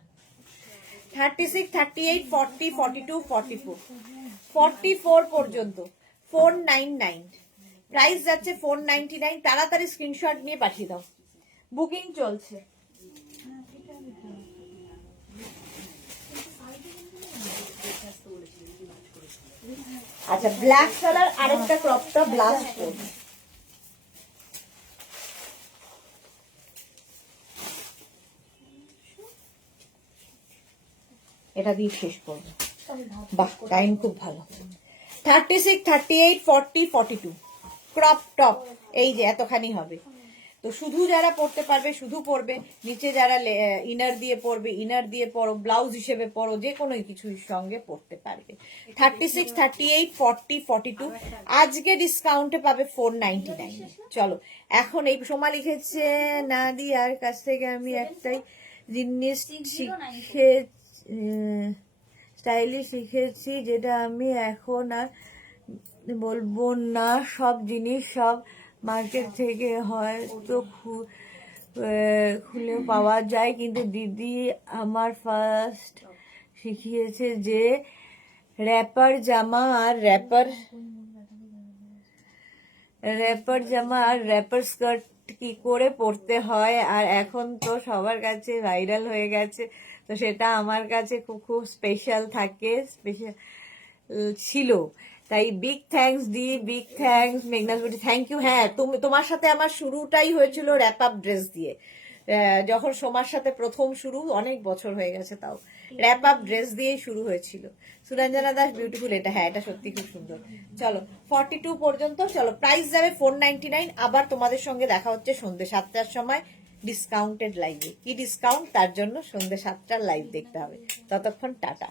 36, 38, 40, 42, 44 44 পর্যন্ত 499 প্রাইস যাচ্ছে 499। তাড়াতাড়ি স্ক্রিনশট নিয়ে পাঠিয়ে দাও, বুকিং চলছে। আচ্ছা, ব্ল্যাক কালার আরেকটা ক্রপ টপ লাস্ট করব। এটা দিয়ে শেষ করবো। বাহ, টাইম খুব ভালো। 36, 38, 40, 42 ক্রপ টপ, এই যে এতখানি হবে। তো শুধু যারা পড়তে পারবে শুধু পরবে, নিচে যারা ইনার দিয়ে পরবে ইনার দিয়ে পরো, ব্লাউজ হিসেবে পরো, যে কোনো কিছুর সঙ্গে পরতে পারবে। 36, 38, 40, 42 আজকে ডিসকাউন্টে পাবে 499। চলো এখন এই সময় লিখেছে নাদিয়ার কাছ থেকে আমি একটাই জিনিস শিখে স্টাইলিশ শিখেছি, যেটা আমি এখন আর বলবো না। সব জিনিস সব মার্কেট থেকে হয়তো খুলে পাওয়া যায়, কিন্তু দিদি আমার ফার্স্ট শিখিয়েছে যে র্যাপার জামা আর র্যাপার জামা আর র্যাপার স্কার্ট কি করে পরতে হয়। আর এখন তো সবার কাছে ভাইরাল হয়ে গেছে, তো সেটা আমার কাছে খুব খুব স্পেশাল থাকে, স্পেশাল ছিল। তাই বিগ থ্যাঙ্কস দি, বিগ থ্যাঙ্কস মেঘনাজ বুটি, থ্যাংক ইউ। হ্যাঁ, তোমার সাথে আমার শুরুটাই হয়েছিল র্যাপ আপ ড্রেস দিয়ে। যখন সোমার সাথে প্রথম শুরু, অনেক বছর হয়ে গেছে তাও, র্যাপ আপ ড্রেস দিয়েই শুরু হয়েছিল। সুরঞ্জনা দাস বিউটিফুল, এটা হ্যাঁ এটা সত্যি খুব সুন্দর। চলো 42 পর্যন্ত, চলো প্রাইস যাবে 499। আবার তোমাদের সঙ্গে দেখা হচ্ছে সন্ধ্যে 7টার সময় ডিসকাউন্টেড লাইভে। কি ডিসকাউন্ট, তার জন্য সন্ধ্যে 7টার লাইভ দেখতে হবে। ততক্ষণ টাটা।